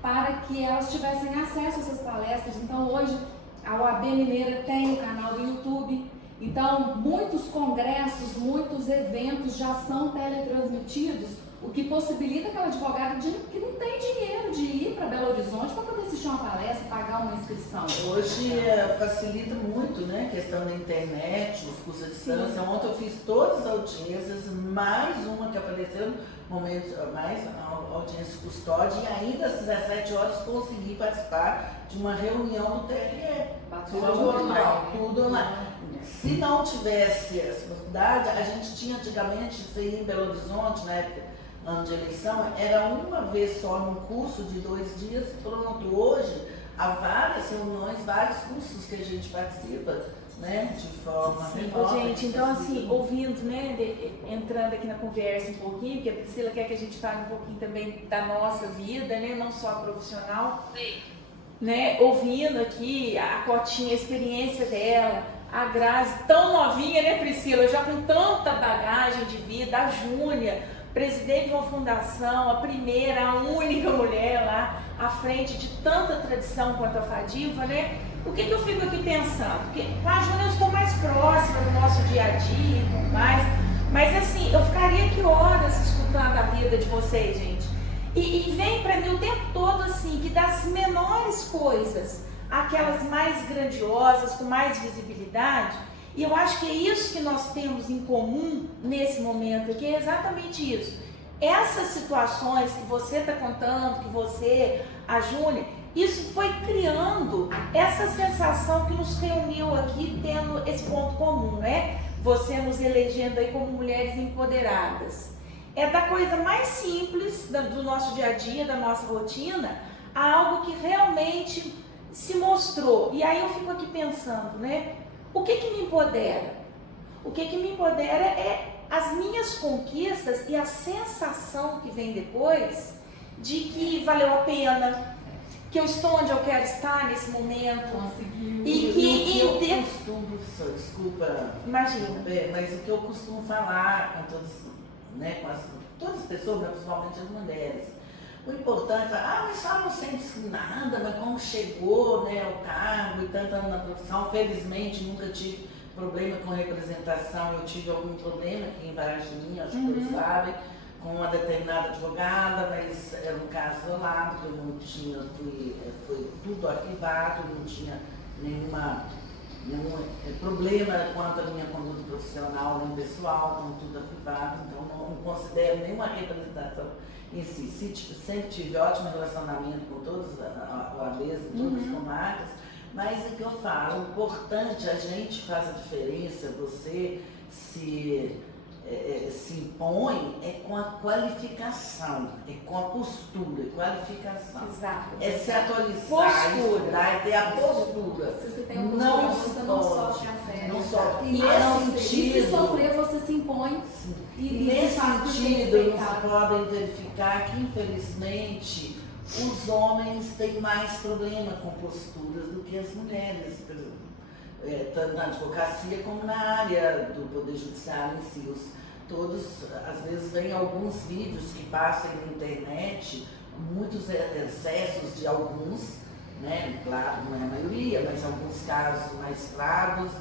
para que elas tivessem acesso a essas palestras. Então hoje a OAB Mineira tem um canal do YouTube, então muitos congressos, muitos eventos já são teletransmitidos, o que possibilita aquela advogada que não tem dinheiro de ir para Belo Horizonte para poder assistir uma palestra, pagar uma inscrição. Hoje facilita muito, a questão da internet, os cursos à distância. Ontem eu fiz todas as audiências, mais uma que apareceu, mais audiência de custódia, e ainda às 17 horas consegui participar de uma reunião do TRE. Tudo online. Se não tivesse essa possibilidade, a gente tinha antigamente, isso aí em Belo Horizonte, na época, ano de eleição, era uma vez só num curso de 2 dias, pronto. Hoje, há várias reuniões, vários cursos que a gente participa, de forma remota. Gente, então assim, ouvindo, entrando aqui na conversa um pouquinho, porque a Priscila quer que a gente fale um pouquinho também da nossa vida, não só profissional, ouvindo aqui a Cotinha, a experiência dela, a Grazi, tão novinha, Priscila, já com tanta bagagem de vida, a Júnia, presidente de uma fundação, a primeira, a única mulher lá à frente de tanta tradição quanto a Fadiva, O que eu fico aqui pensando? Porque com a Júnia eu estou mais próxima do nosso dia a dia e tudo mais, mas assim, eu ficaria aqui horas escutando a vida de vocês, gente. E vem para mim o tempo todo assim, que das menores coisas, aquelas mais grandiosas, com mais visibilidade, E eu acho que é isso que nós temos em comum nesse momento aqui, é exatamente isso. Essas situações que você está contando, que você, a Júnia, isso foi criando essa sensação que nos reuniu aqui, tendo esse ponto comum, né? Você nos elegendo aí como mulheres empoderadas. É da coisa mais simples do nosso dia a dia, da nossa rotina, a algo que realmente se mostrou. E aí eu fico aqui pensando, né? O que me empodera? O que me empodera é as minhas conquistas e a sensação que vem depois de que valeu a pena, que eu estou onde eu quero estar nesse momento. Conseguiu. E que eu costumo, professor, desculpa. Imagina. Mas o que eu costumo falar com todas, né, todas as pessoas, mas principalmente as mulheres. O importante é, mas só não sente nada, mas como chegou, né, ao cargo e tanto ano na profissão, felizmente nunca tive problema com representação, eu tive algum problema aqui em Varginha, acho que todos sabem, com uma determinada advogada, mas era um caso isolado, que eu não tinha, foi tudo arquivado, não tinha nenhum problema quanto à minha conduta profissional, nem pessoal, então tudo arquivado, então não considero nenhuma representação em si. Sempre tive ótimo relacionamento com todos os OABs, todas as comarcas, mas o que eu falo, o importante, a gente faz a diferença, você se impõe é com a qualificação, é com a postura, qualificação. Exato. É se atualizar, postura. estudar, é ter a postura. Se você tem uma Não postura, você não sofre assédio. Não sofre. E E se sofrer, você se impõe. E E nesse faz por sentido, respeitar. vocês podem verificar que, infelizmente, os homens têm mais problema com posturas do que as mulheres, por exemplo, tanto na advocacia como na área do Poder Judiciário em si. Todos, às vezes, vem alguns vídeos que passam na internet, muitos excessos de alguns, né? Claro, não é a maioria, mas alguns casos mais fracos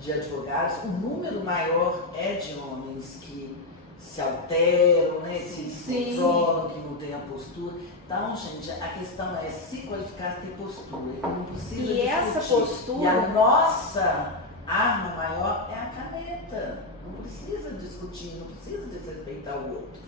de advogados. O número maior é de homens que se alteram, né? Se descontrolam, que não têm a postura. Então, gente, a questão é se qualificar, ter postura. Não precisa E essa postura... E a nossa arma maior é a caneta. Não precisa discutir, não precisa desrespeitar o outro.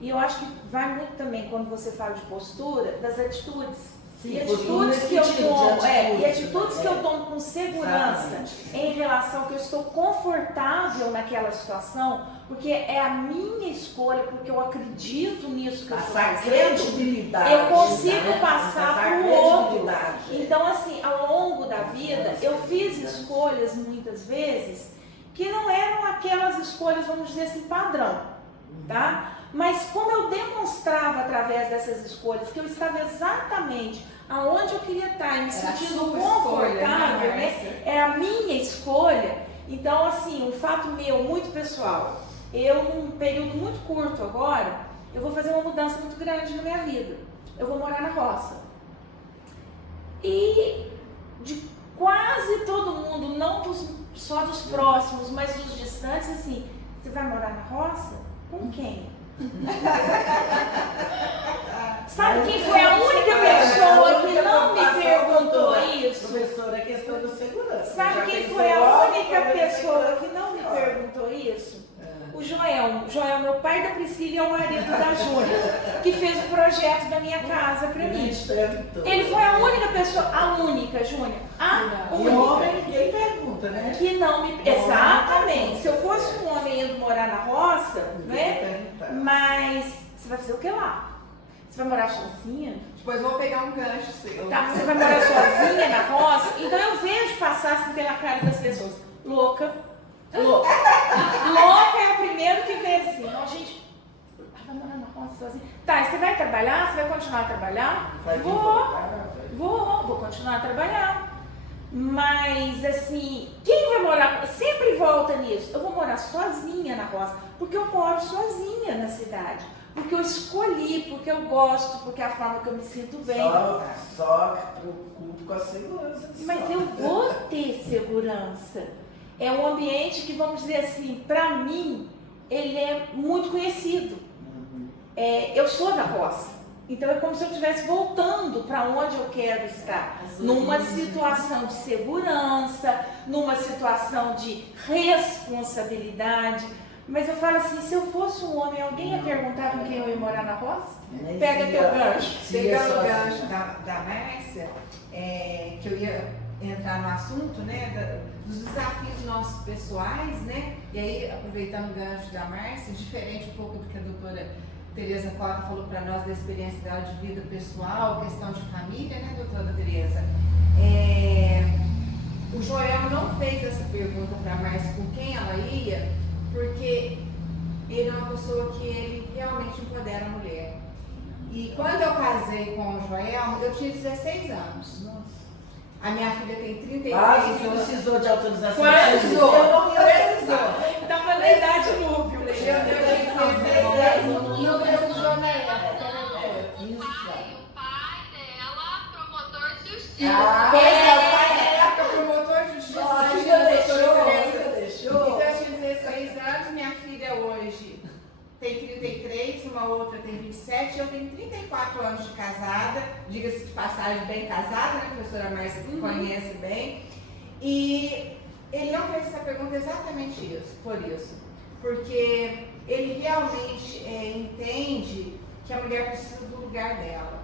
E eu acho que vai muito também, quando você fala de postura, das atitudes. Sim, e atitudes que eu tomo, e atitudes que eu tomo com segurança. Exatamente. Em relação que eu estou confortável naquela situação, porque é a minha escolha, porque eu acredito nisso que eu estou Passar fazendo. credibilidade. Eu consigo né? passar para o outro. credibilidade. Então, assim, ao longo da vida, eu fiz escolhas muitas vezes que não eram aquelas escolhas, vamos dizer assim, padrão, tá? Mas como eu demonstrava através dessas escolhas que eu estava exatamente aonde eu queria estar, e me sentindo confortável, né? É a minha escolha. Então, assim, um fato meu, muito pessoal, eu num período muito curto agora, eu vou fazer uma mudança muito grande na minha vida. Eu vou morar na roça. E de quase todo mundo, não só dos próximos, mas dos distantes, assim, você vai morar na roça? Com quem? Sabe quem foi a única pessoa que não me perguntou isso? Professora, é questão da segurança. Sabe quem foi a única pessoa que não me perguntou isso? O Joel, meu pai da Priscila e é o marido da Júlia, que fez o projeto da minha casa pra mim. Ele foi a única pessoa, a única, Júlia, a única. E homem, ninguém pergunta, né? Que não me... Exatamente. Se eu fosse um homem indo morar na roça, né? Mas você vai fazer o que lá? Você vai morar sozinha? Depois eu vou pegar um gancho seu. Tá, você vai morar sozinha na roça? Então eu vejo passar assim pela cara das pessoas. Louca. Louca. Louca é o primeiro que vê assim. Ó, gente, vai morar na roça sozinha. Tá, e você vai trabalhar? Você vai continuar a trabalhar? Vou continuar a trabalhar. Mas assim, quem vai morar? Sempre volta nisso. Eu vou morar sozinha na roça, porque eu moro sozinha na cidade. Porque eu escolhi, porque eu gosto, porque é a forma que eu me sinto bem. Só preocupo com a segurança. Mas eu vou ter segurança. É um ambiente que, vamos dizer assim, para mim, ele é muito conhecido. Eu sou da roça. Então é como se eu estivesse voltando para onde eu quero estar, numa situação de segurança, numa situação de responsabilidade. Mas eu falo assim, se eu fosse um homem, alguém ia perguntar com quem eu ia morar na roça? Pega teu gancho. Pegando o gancho da Márcia, que eu ia entrar no assunto, né, dos desafios nossos pessoais, né, e aí aproveitando o gancho da Márcia, diferente um pouco do que a doutora Tereza Cota falou para nós da experiência dela de vida pessoal, questão de família, né, doutora Tereza? O Joel não fez essa pergunta para a Márcia com quem ela ia, porque ele é uma pessoa que ele realmente empodera a mulher. E quando eu casei com o Joel, eu tinha 16 anos. Nossa. A minha filha tem 33 anos. anos. Precisou de autorização? Precisou. Estava na idade núcleo. Eu tinha 16 anos. Não precisou na época. O pai dela, promotor de justiça. O pai dela, promotor de justiça. A filha deixou. Então eu tinha 16 anos, minha filha hoje tem 33, uma outra tem 27, eu tenho 34 anos de casada, diga-se de passagem, bem casada, né, a professora Márcia que conhece bem. E ele não fez essa pergunta exatamente por isso, porque ele realmente entende que a mulher precisa do lugar dela.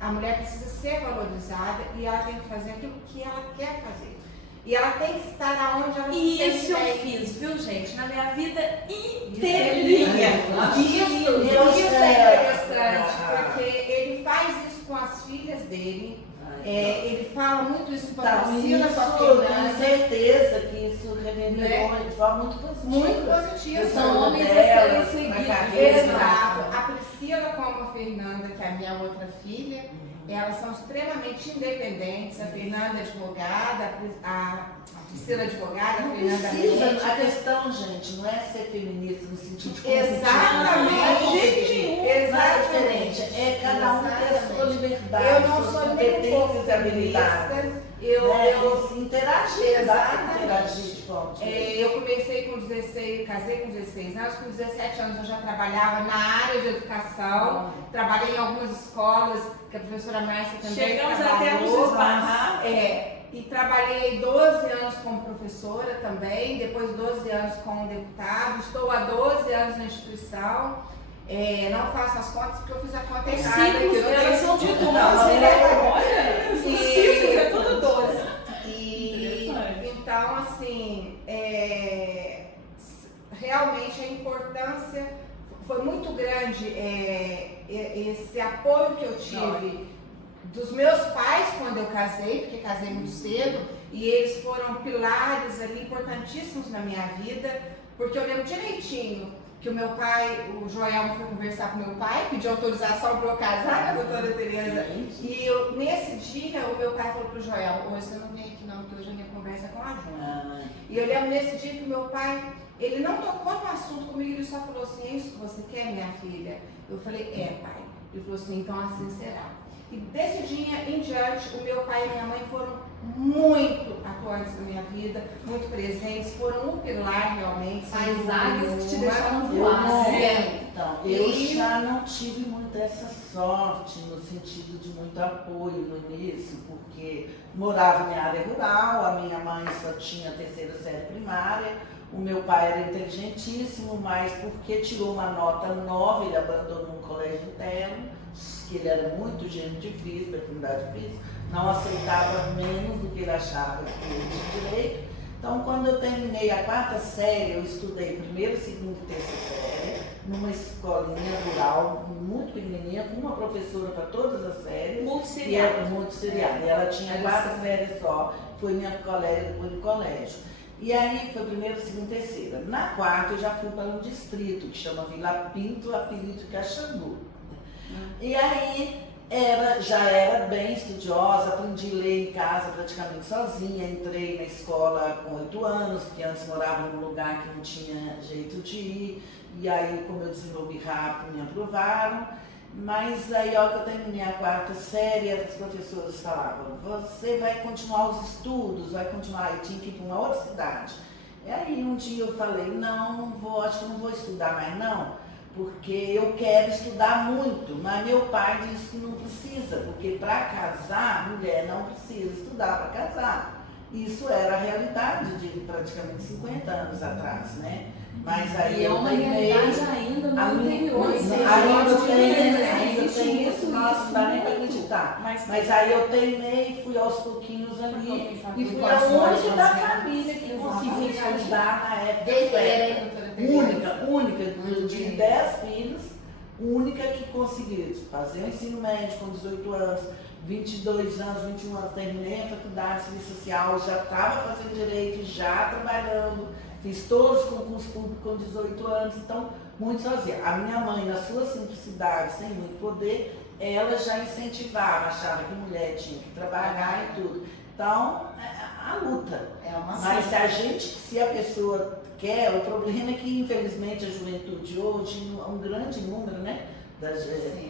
A mulher precisa ser valorizada e ela tem que fazer aquilo que ela quer fazer. E ela tem que estar aonde ela se sente Isso eu bem. fiz, viu, gente? Na minha vida inteirinha. Isso é interessante, porque ele faz isso com as filhas dele. Ele fala muito isso com a Priscila, com a tenho Fernanda. certeza que isso reverberou Né? de forma muito positiva. Muito positivo. São homens a Dela, serem na seguidos. carreira. Exato. A Priscila como a Fernanda, que é a minha outra filha, elas são extremamente independentes. A Fernanda é advogada, a Priscila é advogada, a Não Fernanda é precisa, médica. a questão, gente, não é ser feminista no sentido de Exatamente. Exatamente. É cada um ter a sua liberdade, Eu não suas sou nem um pouco competências e habilidades. feminista. Interagir, dá pra Exatamente. interagir de forma diferente. Eu comecei com 16, casei com 16 anos, com 17 anos eu já trabalhava na área de educação, trabalhei em algumas escolas, que a professora Márcia também Chegamos até trabalhou. nos esbarrar. E trabalhei 12 anos como professora também, depois 12 anos como deputado, estou há 12 anos na instituição. Não faço as contas porque eu fiz a conta errada. Ciclos, elas são de 12, olha, os ciclos é tudo 12. Então, assim, realmente a importância foi muito grande, esse apoio que eu tive dos meus pais quando eu casei, porque casei muito cedo, e eles foram pilares ali importantíssimos na minha vida, porque eu lembro direitinho que o meu pai, o Joel foi conversar com meu pai, pediu autorização para eu casar com a doutora Tereza. E nesse dia o meu pai falou para o Joel, hoje você não vem aqui não, porque hoje a minha conversa é com a Júlia. E eu lembro nesse dia que o meu pai, ele não tocou no assunto comigo, ele só falou assim, é isso que você quer, minha filha? Eu falei, pai. Ele falou assim, então assim será. E desse dia em diante, o meu pai e minha mãe foram muito atuantes na minha vida, muito presentes, foram um pilar realmente. As águias que te deixaram Eu voar. não- Né? Então, eu já não tive muito essa sorte no sentido de muito apoio no início, porque morava em área rural, a minha mãe só tinha a terceira série primária, o meu pai era inteligentíssimo, mas porque tirou uma nota 9, ele abandonou um colégio interno, que ele era muito gênio de física, afinidade de física, não aceitava menos do que ele achava que ele tinha direito. Então, quando eu terminei a 4ª série, eu estudei primeira, segunda e terceira série, numa escolinha rural, muito pequenininha, com uma professora para todas as séries. Multisseriada. E era multisseriada. E ela tinha 4 séries só, foi minha colega depois do colégio. E aí foi primeira, segunda e terceira. Na 4ª eu já fui para um distrito que chama Vila Pinto, apelido de Caxambu. E aí já era bem estudiosa, aprendi a ler em casa praticamente sozinha, entrei na escola com 8 anos, porque antes morava num lugar que não tinha jeito de ir, e aí como eu desenvolvi rápido me aprovaram, mas aí ó, que eu terminei a 4ª série, as professoras falavam, você vai continuar os estudos, vai continuar, eu tinha que ir para uma outra cidade. E aí um dia eu falei, não vou, acho que não vou estudar mais não, porque eu quero estudar muito, mas meu pai disse que não precisa, porque para casar, mulher não precisa estudar para casar. Isso era a realidade de praticamente 50 anos atrás, né? Mas aí E é uma realidade ainda no interior. Ainda tem isso, nossa, não dá nem para acreditar. Mas aí eu teimei, fui aos pouquinhos ali, e fui a única da família que conseguiu estudar na época. Única, de 10 filhos, única que conseguiu fazer o ensino médio com 18 anos, 22 anos, 21 anos, terminei a faculdade de serviço social, já estava fazendo direito, já trabalhando, fiz todos os concursos públicos com 18 anos, então muito sozinha. A minha mãe, na sua simplicidade, sem muito poder, ela já incentivava, achava que mulher tinha que trabalhar e tudo. Então, a luta. Mas se a pessoa quer, o problema é que infelizmente a juventude hoje, um grande número, né?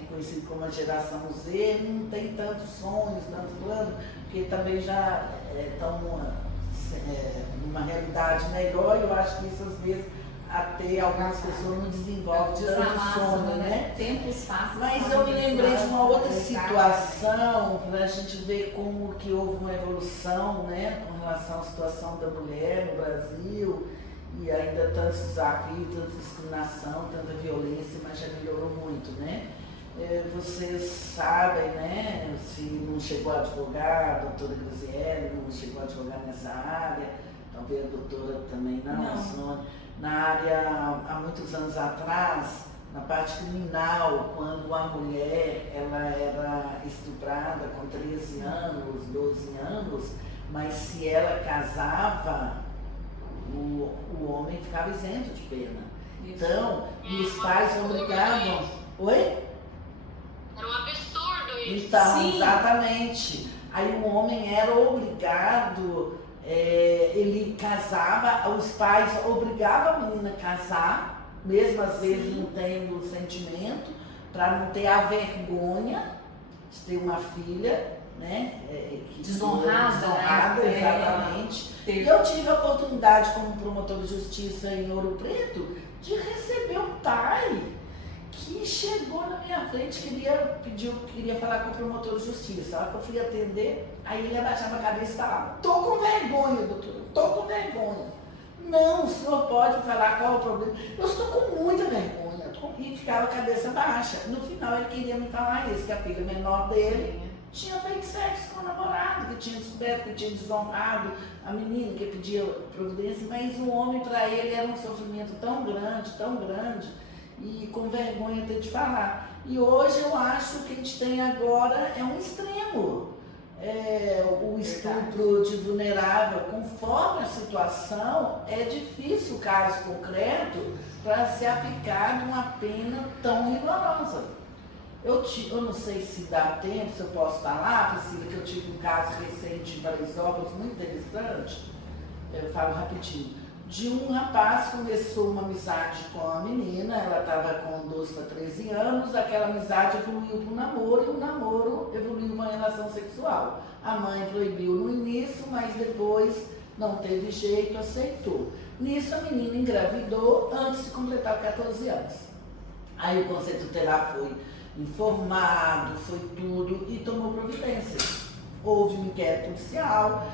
Conhecido como a geração Z, não tem tantos sonhos, tantos planos, porque também já estão numa realidade melhor, e eu acho que isso às vezes até algumas pessoas não desenvolvem tanto sonho, né? Tempos fáceis. Mas eu me lembrei de uma outra situação, para a gente ver como que houve uma evolução, né, com relação à situação da mulher no Brasil, e ainda tantos desafios, tanta discriminação, tanta violência, mas já melhorou muito, né? Vocês sabem, né, se não chegou a advogar, a doutora Graziele não chegou a advogar nessa área, talvez a doutora também não. Na área, há muitos anos atrás, na parte criminal, quando a mulher ela era estuprada com 13 anos, 12 anos, mas se ela casava, o homem ficava isento de pena. Então, os pais obrigavam... Oi? Era um absurdo isso. Então, Sim. Exatamente. Aí o homem era obrigado, ele casava, os pais obrigavam a menina a casar, mesmo às vezes não tendo sentimento, para não ter a vergonha de ter uma filha, né? Desonrada, exatamente. E eu tive a oportunidade, como promotor de justiça em Ouro Preto, de receber um pai que chegou na minha frente, queria falar com o promotor de justiça. A hora que eu fui atender, aí ele abaixava a cabeça e falava: tô com vergonha, doutora, tô com vergonha. Não, o senhor pode falar qual é o problema. Eu estou com muita vergonha. E ficava a cabeça baixa. No final ele queria me falar isso, que a filha menor dele tinha feito sexo com o namorado, que tinha descoberto, que tinha desonrado a menina, que pedia providência, mas o homem para ele era um sofrimento tão grande, e com vergonha até de falar. E hoje eu acho que a gente tem agora um extremo. O estupro de vulnerável, conforme a situação, é difícil o caso concreto para ser aplicado uma pena tão rigorosa. Eu não sei se dá tempo, se eu posso falar, Priscila, que eu tive um caso recente em Paraisópolis muito interessante, eu falo rapidinho, de um rapaz que começou uma amizade com a menina, ela estava com 12 para 13 anos, aquela amizade evoluiu para um namoro, e o namoro evoluiu para uma relação sexual. A mãe proibiu no início, mas depois não teve jeito, aceitou. Nisso a menina engravidou antes de completar 14 anos. Aí o Conselho Tutelar foi informado, foi tudo, e tomou providências. Houve um inquérito policial,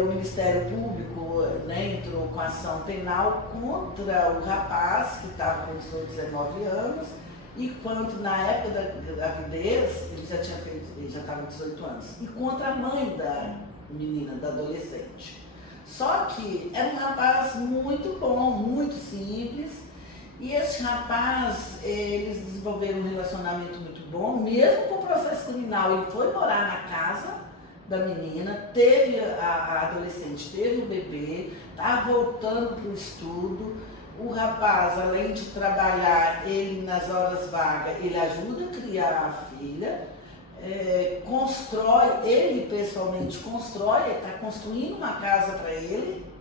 o Ministério Público, né, entrou com ação penal contra o rapaz que estava com 18, 19 anos, e quanto na época da gravidez, ele já estava com 18 anos, e contra a mãe da menina, da adolescente. Só que era um rapaz muito bom, muito simples, e esse rapaz, eles desenvolveram um relacionamento muito bom, mesmo com o processo criminal. Ele foi morar na casa da menina, teve a adolescente, teve o bebê, está voltando para o estudo. O rapaz, além de trabalhar, ele nas horas vagas, ele ajuda a criar a filha, constrói, ele pessoalmente constrói, está construindo uma casa para ele.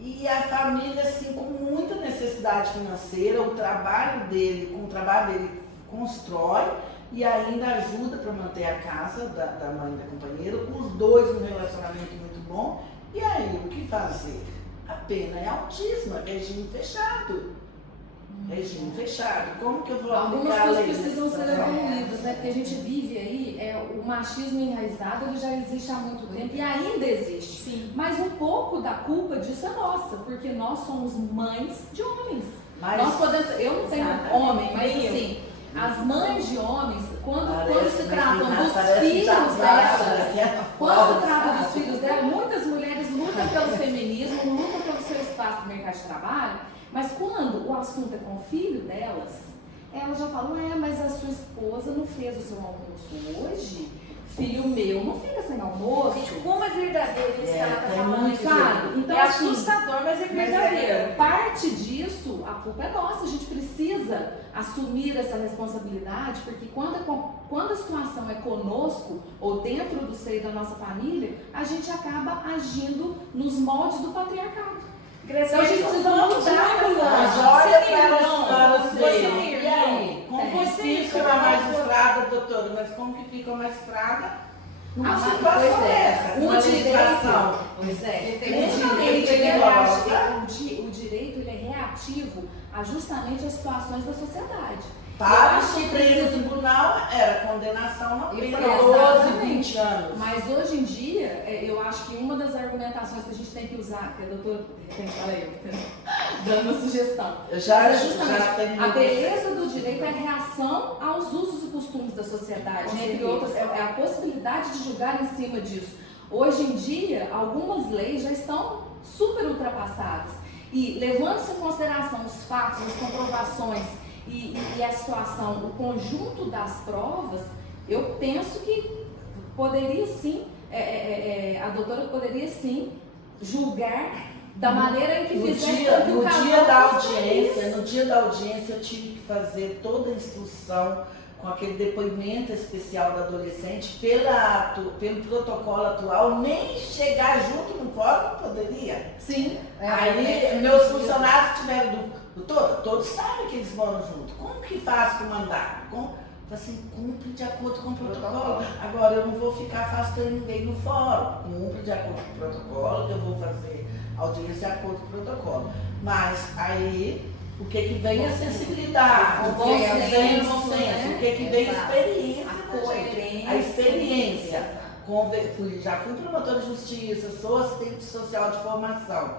E a família, assim, com muita necessidade financeira, com o trabalho dele constrói e ainda ajuda para manter a casa da mãe da companheira, os dois num relacionamento muito bom. E aí, o que fazer? A pena é altíssima, regime fechado. regime fechado. Como que eu vou Algumas aplicar a coisas lei precisam nessa ser situação? evoluídas, né? Porque a gente vive aí, o machismo enraizado, ele já existe há muito tempo e ainda existe. Sim. Mas um pouco da culpa disso é nossa, porque nós somos mães de homens. Mas Nós podemos, eu não tenho Exatamente. homem, mas Nem eu. assim, as mães de homens, quando parece se que tratam já dos parece que filhos já basta delas, daquela quando forma, se trata dos sabe? filhos dela, muitas mulheres lutam pelo feminismo, lutam pelo seu espaço no mercado de trabalho, mas quando o assunto é com o filho delas, elas já falam, mas a sua esposa não fez o seu almoço hoje? Filho meu não fica sem almoço. Gente, como é verdadeiro isso que ela tá tem falando, muito, sabe? Então, É assim, assustador, mas é verdadeiro. Parte disso, a culpa é nossa, a gente precisa assumir essa responsabilidade, porque quando a situação é conosco, ou dentro do seio da nossa família, a gente acaba agindo nos moldes do patriarcado. Então a gente precisa mudar Mas essa. olha Você tem para irmão? as Você senhoras tem verem. E irmão? aí? Como Tem. que fica uma magistrada, doutora? Mas como que fica uma magistrada numa Ah, situação pois é. dessa? O Uma direito- legislação. Pois é, Tem o muito direito, ele é rigorosa. o direito ele é reativo a justamente as situações da sociedade. Para o Eu acho que Supremo precisa- Tribunal era condenação na pena, Exatamente. 12, 20 anos. Mas hoje em dia, eu acho que uma das argumentações que a gente tem que usar, que a doutora, fala eu, dando uma sugestão, Eu já mas é justamente terminei. a beleza do direito é a reação aos usos e costumes da sociedade, Com entre certeza. outras, é a possibilidade de julgar em cima disso. Hoje em dia, algumas leis já estão super ultrapassadas e levando-se em consideração os fatos, as comprovações e a situação, o conjunto das provas, eu penso que poderia sim, a doutora poderia sim julgar da maneira em que fizesse com que o casal fosse feliz. No dia da audiência eu tive que fazer toda a instrução com aquele depoimento especial do adolescente pelo protocolo atual, nem chegar junto no fórum não poderia. Sim. Aí meus funcionários tiveram doutora, todos sabem que eles moram juntos. Como que faz com o mandato? Assim, cumpre de acordo com o protocolo. Agora eu não vou ficar afastando ninguém no fórum. Cumpre de acordo com o protocolo, que eu vou fazer audiência de acordo com o protocolo. Mas aí, o que vem é a sensibilidade, O o bom que vem senso, o bom senso, né? o que vem a Exato. experiência. A da gente. coerência. A experiência. Já fui promotora de justiça, sou assistente social de formação.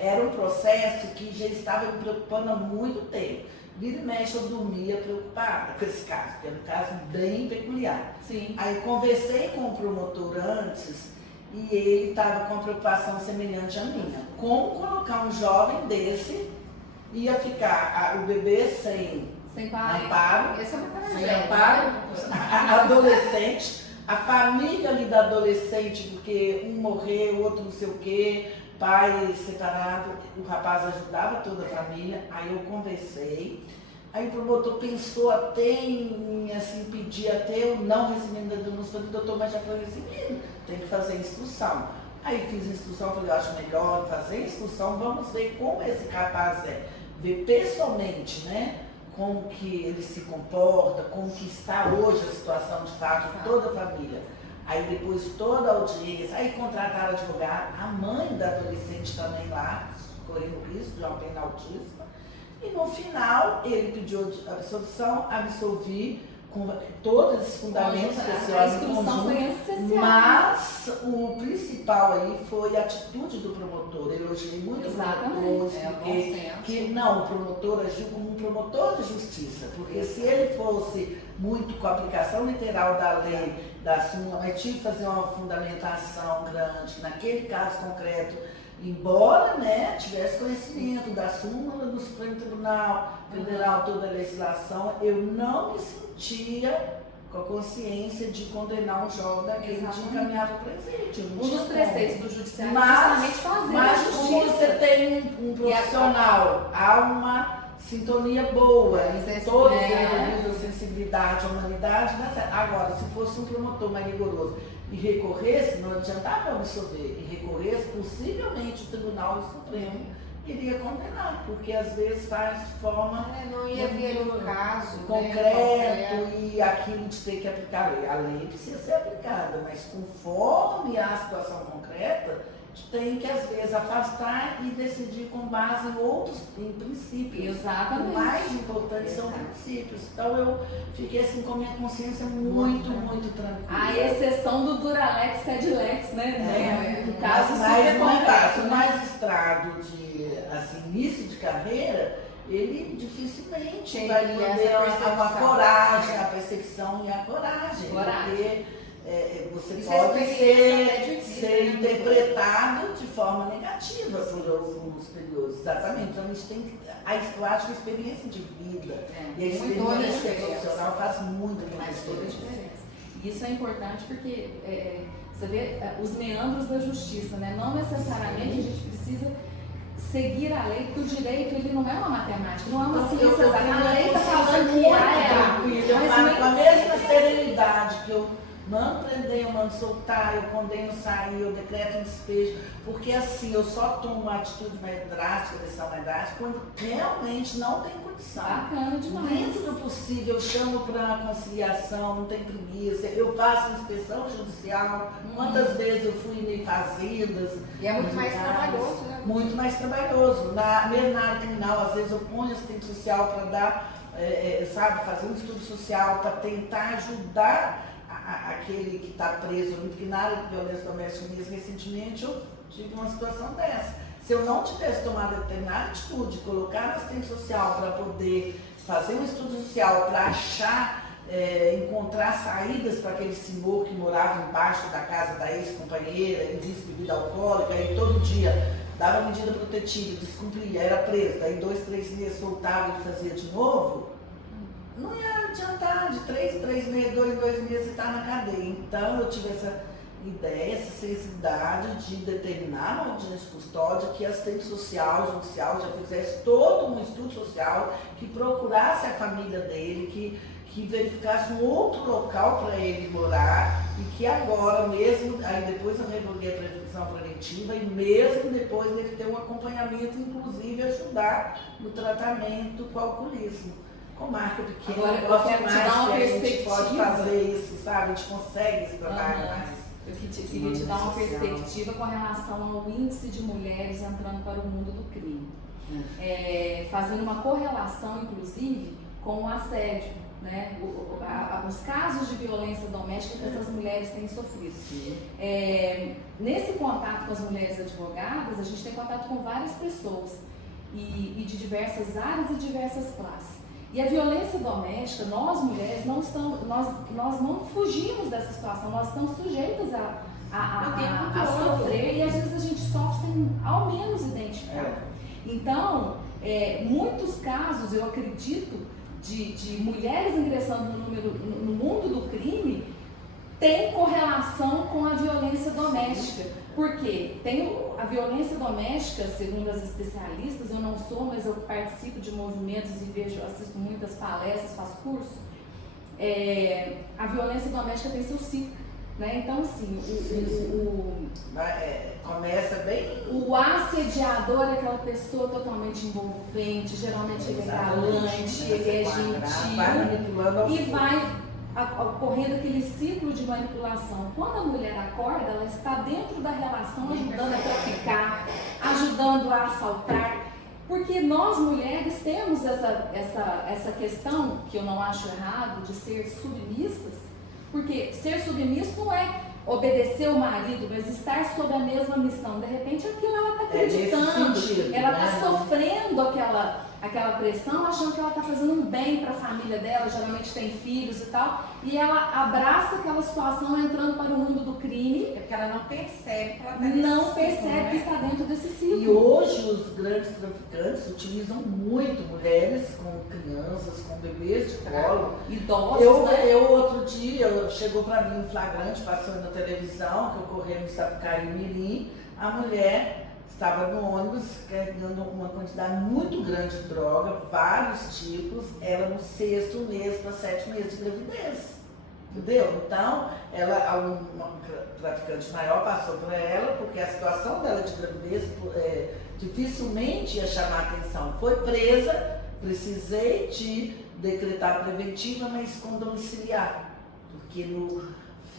Era um processo que já estava me preocupando há muito tempo. Vira e mexe, eu dormia preocupada com esse caso, porque era um caso bem peculiar. Sim. Aí conversei com o promotor antes e ele estava com uma preocupação semelhante à minha. Como colocar um jovem desse, ia ficar o bebê sem Sem pai. amparo, Essa é uma sem tragédia. amparo, adolescente, a família ali da adolescente, porque um morreu, outro não sei o quê, pai separado, o rapaz ajudava toda a família, aí eu conversei, aí o promotor pensou até em assim, pedir até o não recebimento da denúncia, falei, doutor, mas já foi recebido, tem que fazer instrução. Aí fiz instrução, falei, eu acho melhor fazer instrução, vamos ver como esse rapaz é, ver pessoalmente, né? Como que ele se comporta, como que está hoje a situação de fato de toda a família. Aí depois toda a audiência, aí contrataram advogado, a mãe da adolescente também lá, correndo risco de uma pena altíssima. E no final ele pediu absolvição, absolvi com todos esses fundamentos que A instrução foi essencial. mas o principal aí foi a atitude do promotor. Eu elogiei muito o promotor, Exatamente. que não, o promotor agiu como um promotor de justiça, porque se ele fosse muito com a aplicação literal da lei, da súmula, mas tinha que fazer uma fundamentação grande, naquele caso concreto, embora tivesse conhecimento da súmula do Supremo Tribunal Federal, toda a legislação, eu não me sentia com a consciência de condenar um jovem daquele de encaminhar para o presídio. Um dos preceitos do judiciário é Mas, justamente fazer a mas como justiça. você tem um profissional, há uma sintonia boa em todos os níveis, a sensibilidade, a humanidade, né? Agora, se fosse um promotor mais rigoroso e recorresse, não adiantava absolver, e recorresse, possivelmente o Tribunal Supremo iria condenar, porque às vezes faz de forma Não ia ver o caso concreto e aquilo de ter que aplicar a lei. A lei precisa ser aplicada, mas conforme a situação concreta, tem que, às vezes, afastar e decidir com base em princípios. Exatamente. O mais importante são princípios. Então, eu fiquei assim com a minha consciência muito tranquila. A exceção do Duralex Sedlex, né? No caso, mas não é fácil. O magistrado de início de carreira, ele dificilmente vai poder uma coragem, a percepção e a coragem. Porque você pode ser interpretado de forma negativa por alguns superiores. Exatamente. Então a gente tem que. Eu acho que a experiência de vida e a experiência profissional faz muita diferença. Isso é importante porque você vê os meandros da justiça, né? Não necessariamente a gente precisa seguir a lei, porque o direito ele não é uma matemática, não é uma ciência exata. A lei está falando que eu falo com a mesma serenidade que eu mando prender, eu mando soltar, eu condeno sair, eu decreto um despejo, porque assim eu só tomo uma atitude mais drástica, decisão mais drástica, quando realmente não tem condição. Bacana demais. Dentro do possível, eu chamo para conciliação, não tem preguiça, eu faço inspeção judicial, quantas vezes eu fui em fazendas. E é muito mais trabalhoso, né? Muito mais trabalhoso. Mesmo na área criminal, às vezes eu ponho assistente social para dar, fazer um estudo social para tentar ajudar aquele que está preso, porque na área de violência doméstica mesmo, recentemente eu tive uma situação dessa. Se eu não tivesse tomado determinada atitude, colocar no assistente social para poder fazer um estudo social, para achar, encontrar saídas para aquele senhor que morava embaixo da casa da ex-companheira e disse bebida alcoólica, e todo dia dava medida protetiva, descumpria, era preso, daí 2, 3 meses soltava e fazia de novo, não ia adiantar, de 3 meses, 2 meses estar na cadeia. Então eu tive essa ideia, essa sensibilidade de determinar uma audiência de custódia, que assistente social, judicial, já fizesse todo um estudo social, que procurasse a família dele, que verificasse um outro local para ele morar, e que agora mesmo, aí depois eu revoguei a prisão preventiva, e mesmo depois ele ter um acompanhamento, inclusive ajudar no tratamento com o alcoolismo. Com marca pequena, agora, eu quero te dar uma perspectiva. A gente pode fazer isso, sabe? A gente consegue esse trabalho mais. Eu queria te dar uma perspectiva com relação ao índice de mulheres entrando para o mundo do crime. Fazendo uma correlação, inclusive, com o assédio, né? Os casos de violência doméstica que essas mulheres têm sofrido. Nesse contato com as mulheres advogadas, a gente tem contato com várias pessoas e de diversas áreas e diversas classes. E a violência doméstica, nós mulheres nós não fugimos dessa situação, nós estamos sujeitas a sofrer, e às vezes a gente sofre sem ao menos identificar. Então, muitos casos, eu acredito, de mulheres ingressando no mundo do crime tem correlação com a violência doméstica. Porque a violência doméstica, segundo as especialistas, eu não sou, mas eu participo de movimentos e assisto muitas palestras, faço curso. A violência doméstica tem seu ciclo, né? Então, assim, começa bem. O assediador é aquela pessoa totalmente envolvente, geralmente ele é galante, ele é gentil e vai ocorrendo aquele ciclo de manipulação. Quando a mulher acorda, ela está dentro da relação, ajudando a traficar, ajudando a assaltar, porque nós mulheres temos essa questão, que eu não acho errado, de ser submissas, porque ser submisso não é obedecer o marido, mas estar sob a mesma missão. De repente aquilo ela está acreditando, ela está sofrendo aquela pressão, achando que ela está fazendo um bem para a família dela, geralmente tem filhos e tal, e ela abraça aquela situação entrando para o mundo do crime. Porque ela não percebe que ela está que está dentro desse ciclo. E hoje os grandes traficantes utilizam muito mulheres com crianças, com bebês de colo. Idosos, eu outro dia, chegou para mim um flagrante, passando na televisão, que ocorreu no Sapucaí Mirim, a mulher estava no ônibus carregando uma quantidade muito grande de droga, vários tipos, ela no 6º mês para 7 meses de gravidez. Entendeu? Então, um traficante maior passou para ela, porque a situação dela de gravidez dificilmente ia chamar a atenção. Foi presa, precisei de decretar preventiva, mas com domiciliar, porque no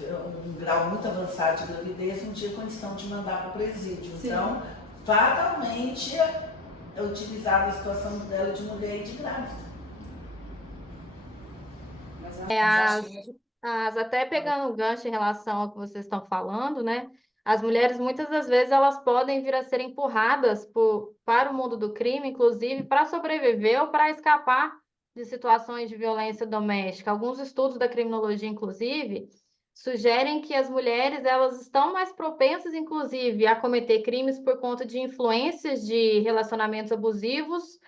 um grau muito avançado de gravidez, não tinha condição de mandar para o presídio. Sim. Então, fatalmente, é utilizada a situação dela de mulher e de grávida. Até pegando um gancho em relação ao que vocês estão falando, né? As mulheres, muitas das vezes, elas podem vir a ser empurradas para o mundo do crime, inclusive para sobreviver ou para escapar de situações de violência doméstica. Alguns estudos da criminologia, inclusive, sugerem que as mulheres elas estão mais propensas, inclusive, a cometer crimes por conta de influências de relacionamentos abusivos,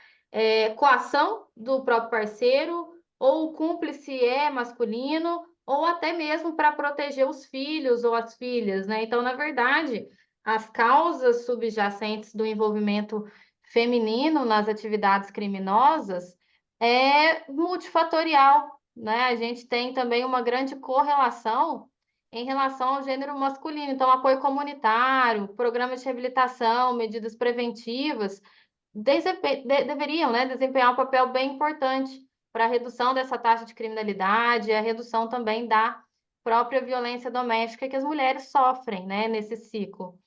coação do próprio parceiro, ou o cúmplice é masculino, ou até mesmo para proteger os filhos ou as filhas, né? Então, na verdade, as causas subjacentes do envolvimento feminino nas atividades criminosas é multifatorial, né? A gente tem também uma grande correlação em relação ao gênero masculino. Então, apoio comunitário, programas de reabilitação, medidas preventivas, deveriam, né, desempenhar um papel bem importante para a redução dessa taxa de criminalidade e a redução também da própria violência doméstica que as mulheres sofrem, né, nesse ciclo.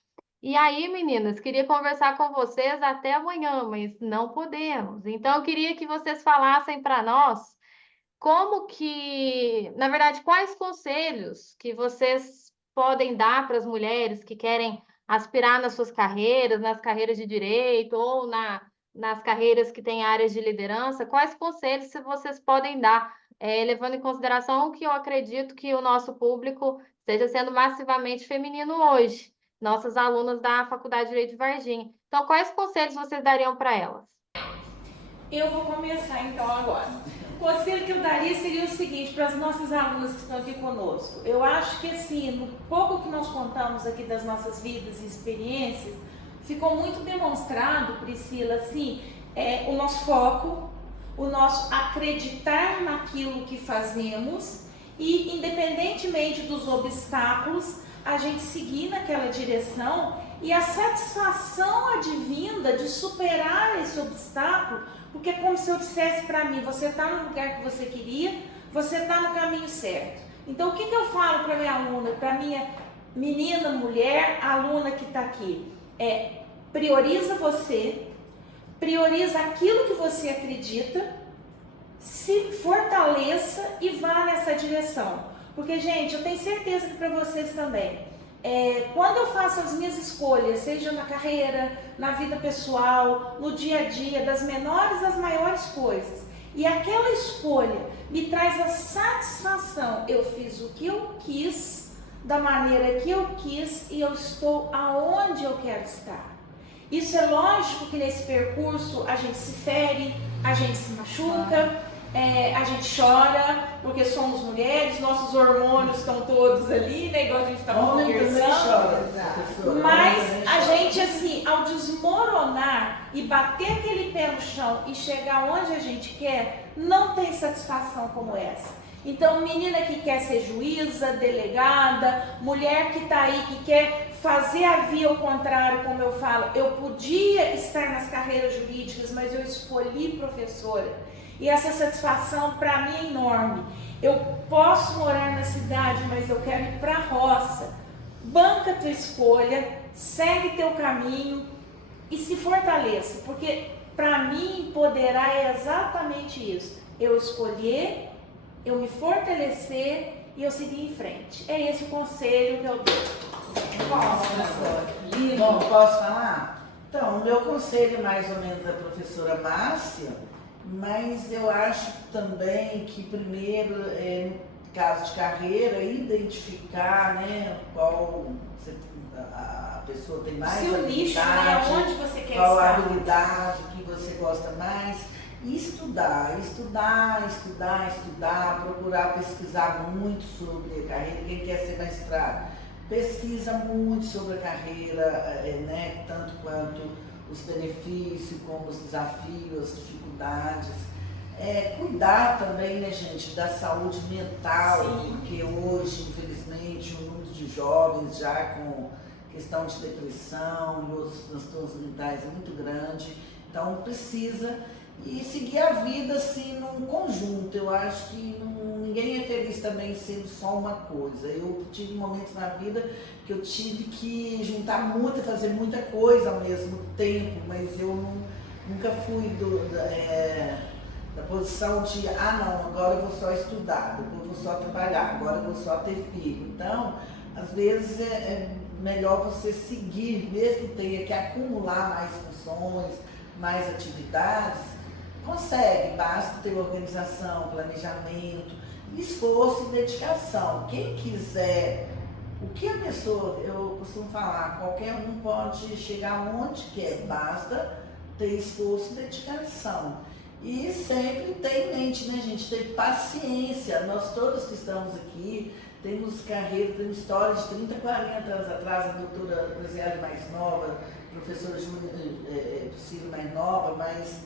E aí, meninas, queria conversar com vocês até amanhã, mas não podemos. Então, eu queria que vocês falassem para nós como que, na verdade, quais conselhos que vocês podem dar para as mulheres que querem aspirar nas suas carreiras, nas carreiras de direito ou nas carreiras que têm áreas de liderança, quais conselhos vocês podem dar, levando em consideração que eu acredito que o nosso público esteja sendo massivamente feminino hoje, nossas alunas da Faculdade de Direito de Varginha. Então, quais conselhos vocês dariam para elas? Eu vou começar então agora. O conselho que eu daria seria o seguinte para as nossas alunas que estão aqui conosco. Eu acho que assim, no pouco que nós contamos aqui das nossas vidas e experiências, ficou muito demonstrado, Priscila, assim, o nosso foco, o nosso acreditar naquilo que fazemos e, independentemente dos obstáculos, a gente seguir naquela direção e a satisfação advinda de superar esse obstáculo, porque é como se eu dissesse para mim, você está no lugar que você queria, você está no caminho certo. Então, o que eu falo para minha aluna, para minha menina, mulher, aluna que está aqui? Prioriza você, prioriza aquilo que você acredita, se fortaleça e vá nessa direção. Porque, gente, eu tenho certeza que para vocês também, quando eu faço as minhas escolhas, seja na carreira, na vida pessoal, no dia a dia, das menores às maiores coisas, e aquela escolha me traz a satisfação, eu fiz o que eu quis, da maneira que eu quis e eu estou aonde eu quero estar. Isso é lógico que nesse percurso a gente se fere, a gente se machuca, a gente chora, porque somos mulheres, nossos hormônios estão todos ali, né? Igual a gente estava conversando. Mas a gente, assim, ao desmoronar e bater aquele pé no chão e chegar onde a gente quer, não tem satisfação como essa. Então, menina que quer ser juíza, delegada, mulher que está aí, que quer fazer a via ao contrário, como eu falo, eu podia estar nas carreiras jurídicas, mas eu escolhi professora. E essa satisfação para mim é enorme. Eu posso morar na cidade, mas eu quero ir para a roça. Banca tua escolha, segue teu caminho e se fortaleça, porque para mim empoderar é exatamente isso. Eu escolher, eu me fortalecer e eu seguir em frente. É esse o conselho que eu dou. Bom, posso falar? Então, o meu conselho mais ou menos da professora Márcia, mas eu acho também que primeiro, no caso de carreira, identificar, né, qual a pessoa tem mais seu nicho, né? Onde você quer qual estar. a habilidade que você gosta mais. E estudar, procurar pesquisar muito sobre a carreira. Quem quer ser mestrado, pesquisa muito sobre a carreira, né? Tanto quanto os benefícios, como os desafios, as dificuldades. Cuidar também, né, gente, da saúde mental, Sim. Porque hoje, infelizmente, o número de jovens já com questão de depressão e outros transtornos mentais é muito grande. Então, precisa... E seguir a vida assim num conjunto. Eu acho que ninguém é feliz também sendo só uma coisa. Eu tive momentos na vida que eu tive que juntar fazer muita coisa ao mesmo tempo, mas eu nunca fui da posição de, não, agora eu vou só estudar, depois eu vou só trabalhar, agora eu vou só ter filho. Então, às vezes é melhor você seguir, mesmo que tenha que acumular mais funções, mais atividades, consegue, basta ter organização, planejamento, esforço e dedicação. Quem quiser, o que a pessoa, eu costumo falar, qualquer um pode chegar onde quer, basta ter esforço e dedicação. E sempre ter em mente, né, gente, ter paciência. Nós todos que estamos aqui temos carreira, temos história de 30, 40 anos atrás, a doutora Rosiane mais nova, a professora Priscila mais nova, mas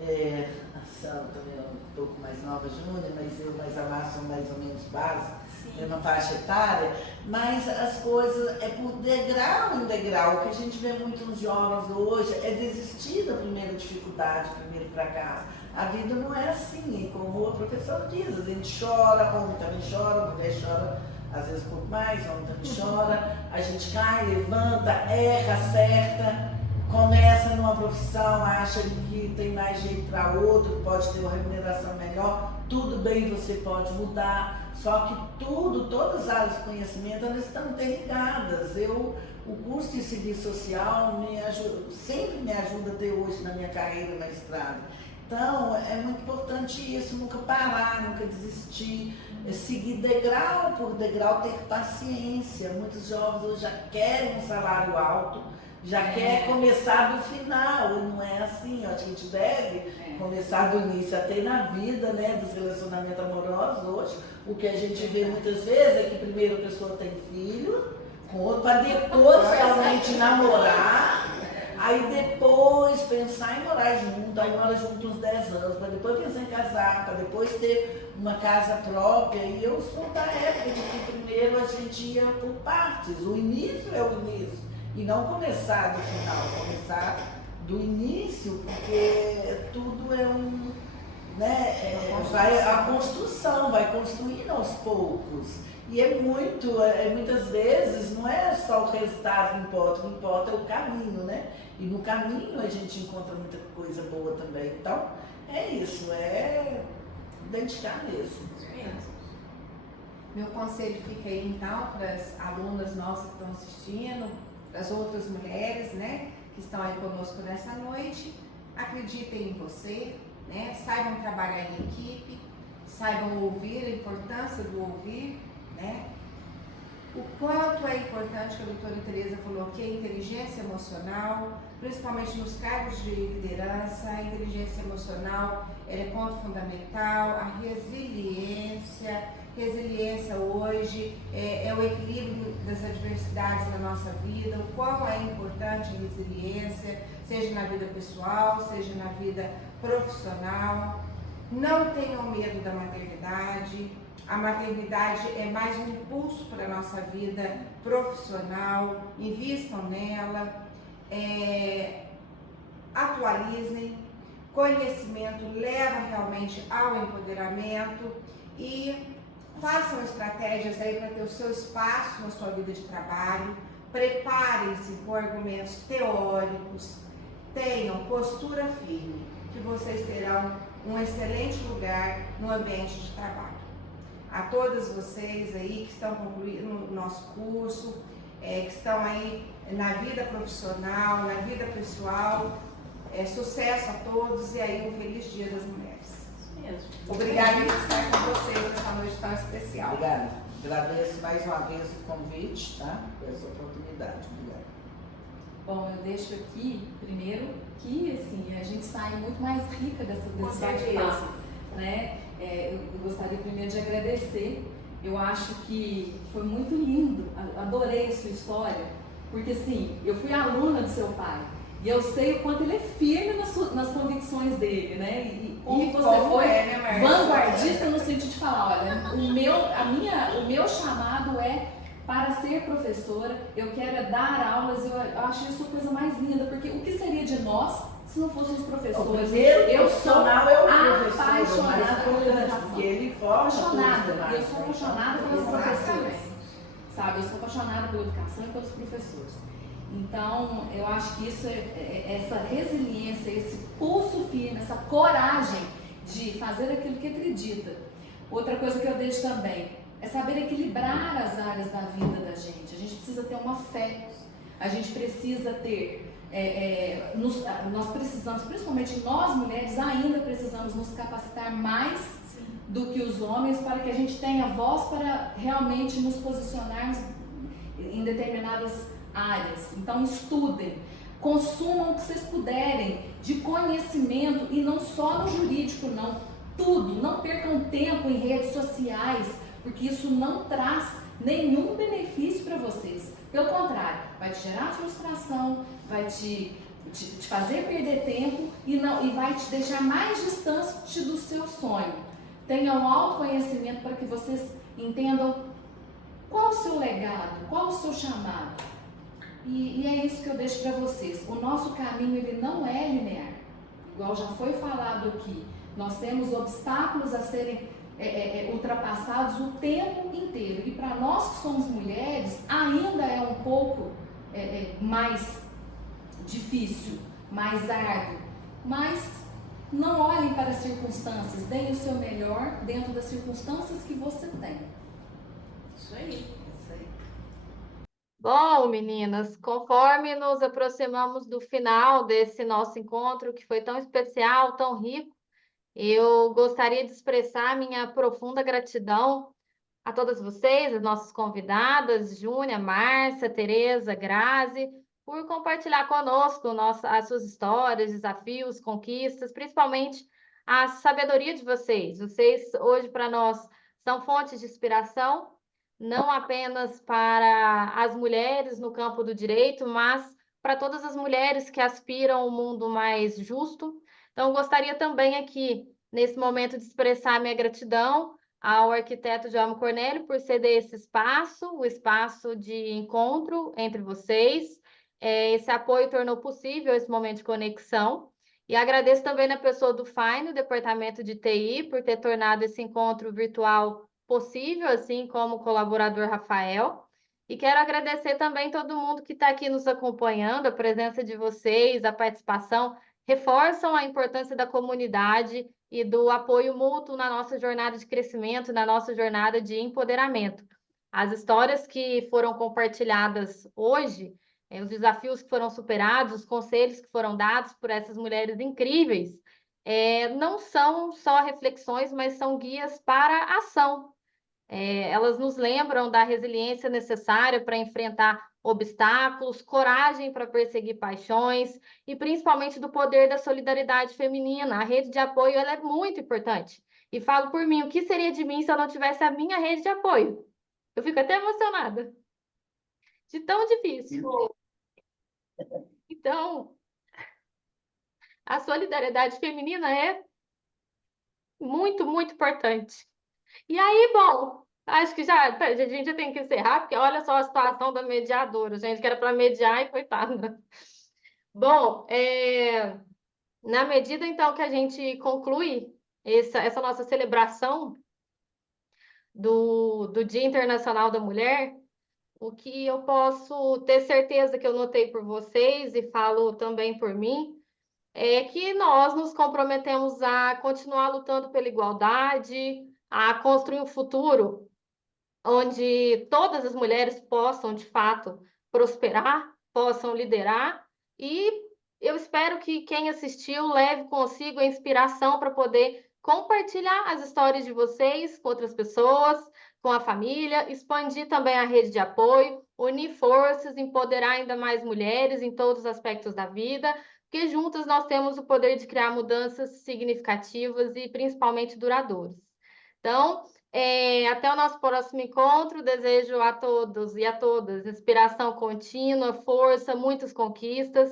a Sandra também é um pouco mais nova, Júnior, mas eu mais a Márcia são mais ou menos básicos, mesma faixa etária, mas as coisas é por degrau em degrau. O que a gente vê muito nos jovens hoje é desistir da primeira dificuldade, do primeiro fracasso. A vida não é assim, como a professora diz, a gente chora, homem também chora, mulher chora às vezes um pouco mais, homem também chora, a gente cai, levanta, erra, acerta, começa numa profissão, acha que tem mais jeito para outro, pode ter uma remuneração melhor, tudo bem, você pode mudar, só que todas as áreas de conhecimento, elas estão interligadas. O curso de serviço social sempre me ajuda até hoje na minha carreira mestrado. Então, é muito importante isso, nunca parar, nunca desistir, seguir degrau por degrau, ter paciência. Muitos jovens hoje já querem um salário alto, já quer começar do final, e não é assim. Acho que a gente deve começar do início, até na vida, né, dos relacionamentos amorosos hoje. O que a gente vê muitas vezes é que primeiro a pessoa tem filho, com outro, para depois realmente namorar. Aí depois pensar em morar junto, aí mora junto uns 10 anos, para depois pensar em casar, para depois ter uma casa própria. E eu sou da época de que primeiro a gente ia por partes, o início é o início, e não começar do final, começar do início, porque tudo é a construção, vai construindo aos poucos. E muitas vezes não é só o resultado que importa, o que importa é o caminho, né? E no caminho a gente encontra muita coisa boa também. Então, é isso, é dedicar mesmo. Meu conselho fica aí, então, para as alunas nossas que estão assistindo, para as outras mulheres, né, que estão aí conosco nessa noite. Acreditem em você, né? Saibam trabalhar em equipe, saibam ouvir, a importância do ouvir, né? O quanto é importante, que a doutora Tereza falou aqui, a inteligência emocional, principalmente nos cargos de liderança. A inteligência emocional é ponto fundamental, a resiliência hoje é o equilíbrio das adversidades na nossa vida, o quão é importante a resiliência, seja na vida pessoal, seja na vida profissional. Não tenham medo da maternidade. A maternidade é mais um impulso para a nossa vida profissional. Invistam nela, atualizem. Conhecimento leva realmente ao empoderamento e façam estratégias aí para ter o seu espaço na sua vida de trabalho. Preparem-se com argumentos teóricos, tenham postura firme, que vocês terão um excelente lugar no ambiente de trabalho. A todas vocês aí que estão concluindo o nosso curso, que estão aí na vida profissional, na vida pessoal, sucesso a todos e aí um feliz Dia das Mulheres. Mesmo. Obrigada por estar com vocês nessa noite tão especial. Obrigada. Agradeço mais uma vez o convite, tá? Por essa oportunidade. Obrigada. Bom, eu deixo aqui, primeiro, que assim, a gente sai muito mais rica desse bate-papo, né? Eu gostaria primeiro de agradecer. Eu acho que foi muito lindo, adorei a sua história, porque assim, eu fui aluna do seu pai e eu sei o quanto ele é firme nas convicções dele, né? E como você foi vanguardista no sentido de falar, olha, o meu chamado é para ser professora, eu quero dar aulas, eu acho isso a coisa mais linda, porque o que seria de nós Se não fossem os O professores, primeiro eu sou profissional é o professor, mais apaixonada pela importante, educação. porque ele forma todos os Apaixonada, demais, eu sou né? apaixonada pelos professores, Exatamente. sabe? Eu sou apaixonada pela educação e pelos professores. Então, eu acho que isso essa resiliência, esse pulso firme, essa coragem de fazer aquilo que acredita. Outra coisa que eu deixo também é saber equilibrar as áreas da vida da gente. A gente precisa ter uma fé, a gente precisa ter, nós precisamos, principalmente nós mulheres, ainda precisamos nos capacitar mais do que os homens para que a gente tenha voz para realmente nos posicionarmos em determinadas áreas. Então estudem, consumam o que vocês puderem de conhecimento e não só no jurídico, não, tudo. Não percam tempo em redes sociais, porque isso não traz nenhum benefício para vocês. Pelo contrário, vai te gerar frustração, vai te fazer perder tempo e vai te deixar mais distante do seu sonho. Tenham autoconhecimento para que vocês entendam qual o seu legado, qual o seu chamado. E é isso que eu deixo para vocês. O nosso caminho ele não é linear. Igual já foi falado aqui, nós temos obstáculos a serem ultrapassados o tempo inteiro. E para nós que somos mulheres, ainda é um pouco mais difícil, mais árduo. Mas não olhem para as circunstâncias, deem o seu melhor dentro das circunstâncias que você tem. Isso aí. Bom, meninas, conforme nos aproximamos do final desse nosso encontro, que foi tão especial, tão rico, eu gostaria de expressar minha profunda gratidão a todas vocês, as nossas convidadas, Júnia, Márcia, Tereza, Grazi, por compartilhar conosco as suas histórias, desafios, conquistas, principalmente a sabedoria de vocês. Vocês, hoje, para nós, são fontes de inspiração, não apenas para as mulheres no campo do direito, mas para todas as mulheres que aspiram a um mundo mais justo. Então, eu gostaria também aqui, nesse momento, de expressar minha gratidão ao arquiteto João Cornélio por ceder esse espaço, o espaço de encontro entre vocês. Esse apoio tornou possível esse momento de conexão. E agradeço também na pessoa do FAI, no departamento de TI, por ter tornado esse encontro virtual possível, assim como o colaborador Rafael. E quero agradecer também todo mundo que está aqui nos acompanhando, a presença de vocês, a participação, reforçam a importância da comunidade e do apoio mútuo na nossa jornada de crescimento, na nossa jornada de empoderamento. As histórias que foram compartilhadas hoje, os desafios que foram superados, os conselhos que foram dados por essas mulheres incríveis, não são só reflexões, mas são guias para a ação. Elas nos lembram da resiliência necessária para enfrentar obstáculos, coragem para perseguir paixões e principalmente do poder da solidariedade feminina. A rede de apoio ela é muito importante. E falo por mim, o que seria de mim se eu não tivesse a minha rede de apoio? Eu fico até emocionada. De tão difícil. Então, a solidariedade feminina é muito, muito importante. E aí, bom, acho que a gente já tem que encerrar, porque olha só a situação da mediadora, gente, que era para mediar e coitada. Bom, na medida então que a gente conclui essa nossa celebração do Dia Internacional da Mulher, o que eu posso ter certeza que eu notei por vocês e falo também por mim, é que nós nos comprometemos a continuar lutando pela igualdade, a construir um futuro onde todas as mulheres possam, de fato, prosperar, possam liderar, e eu espero que quem assistiu leve consigo a inspiração para poder compartilhar as histórias de vocês com outras pessoas, com a família, expandir também a rede de apoio, unir forças, empoderar ainda mais mulheres em todos os aspectos da vida, porque juntas nós temos o poder de criar mudanças significativas e principalmente duradouras. Então, até o nosso próximo encontro. Desejo a todos e a todas inspiração contínua, força, muitas conquistas,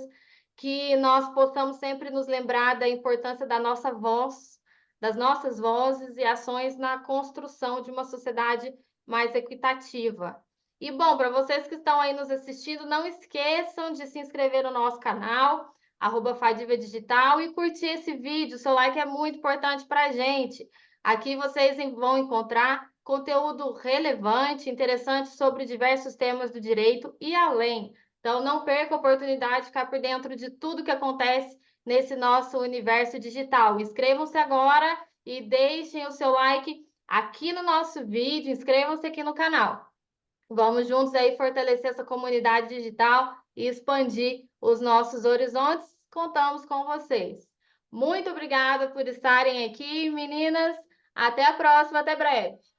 que nós possamos sempre nos lembrar da importância da nossa voz, das nossas vozes e ações na construção de uma sociedade mais equitativa. E, bom, para vocês que estão aí nos assistindo, não esqueçam de se inscrever no nosso canal, @Fadiva Digital, e curtir esse vídeo. O seu like é muito importante para a gente. Aqui vocês vão encontrar conteúdo relevante, interessante sobre diversos temas do direito e além. Então, não perca a oportunidade de ficar por dentro de tudo que acontece nesse nosso universo digital. Inscrevam-se agora e deixem o seu like aqui no nosso vídeo. Inscrevam-se aqui no canal. Vamos juntos aí fortalecer essa comunidade digital e expandir os nossos horizontes. Contamos com vocês. Muito obrigada por estarem aqui, meninas. Até a próxima, até breve.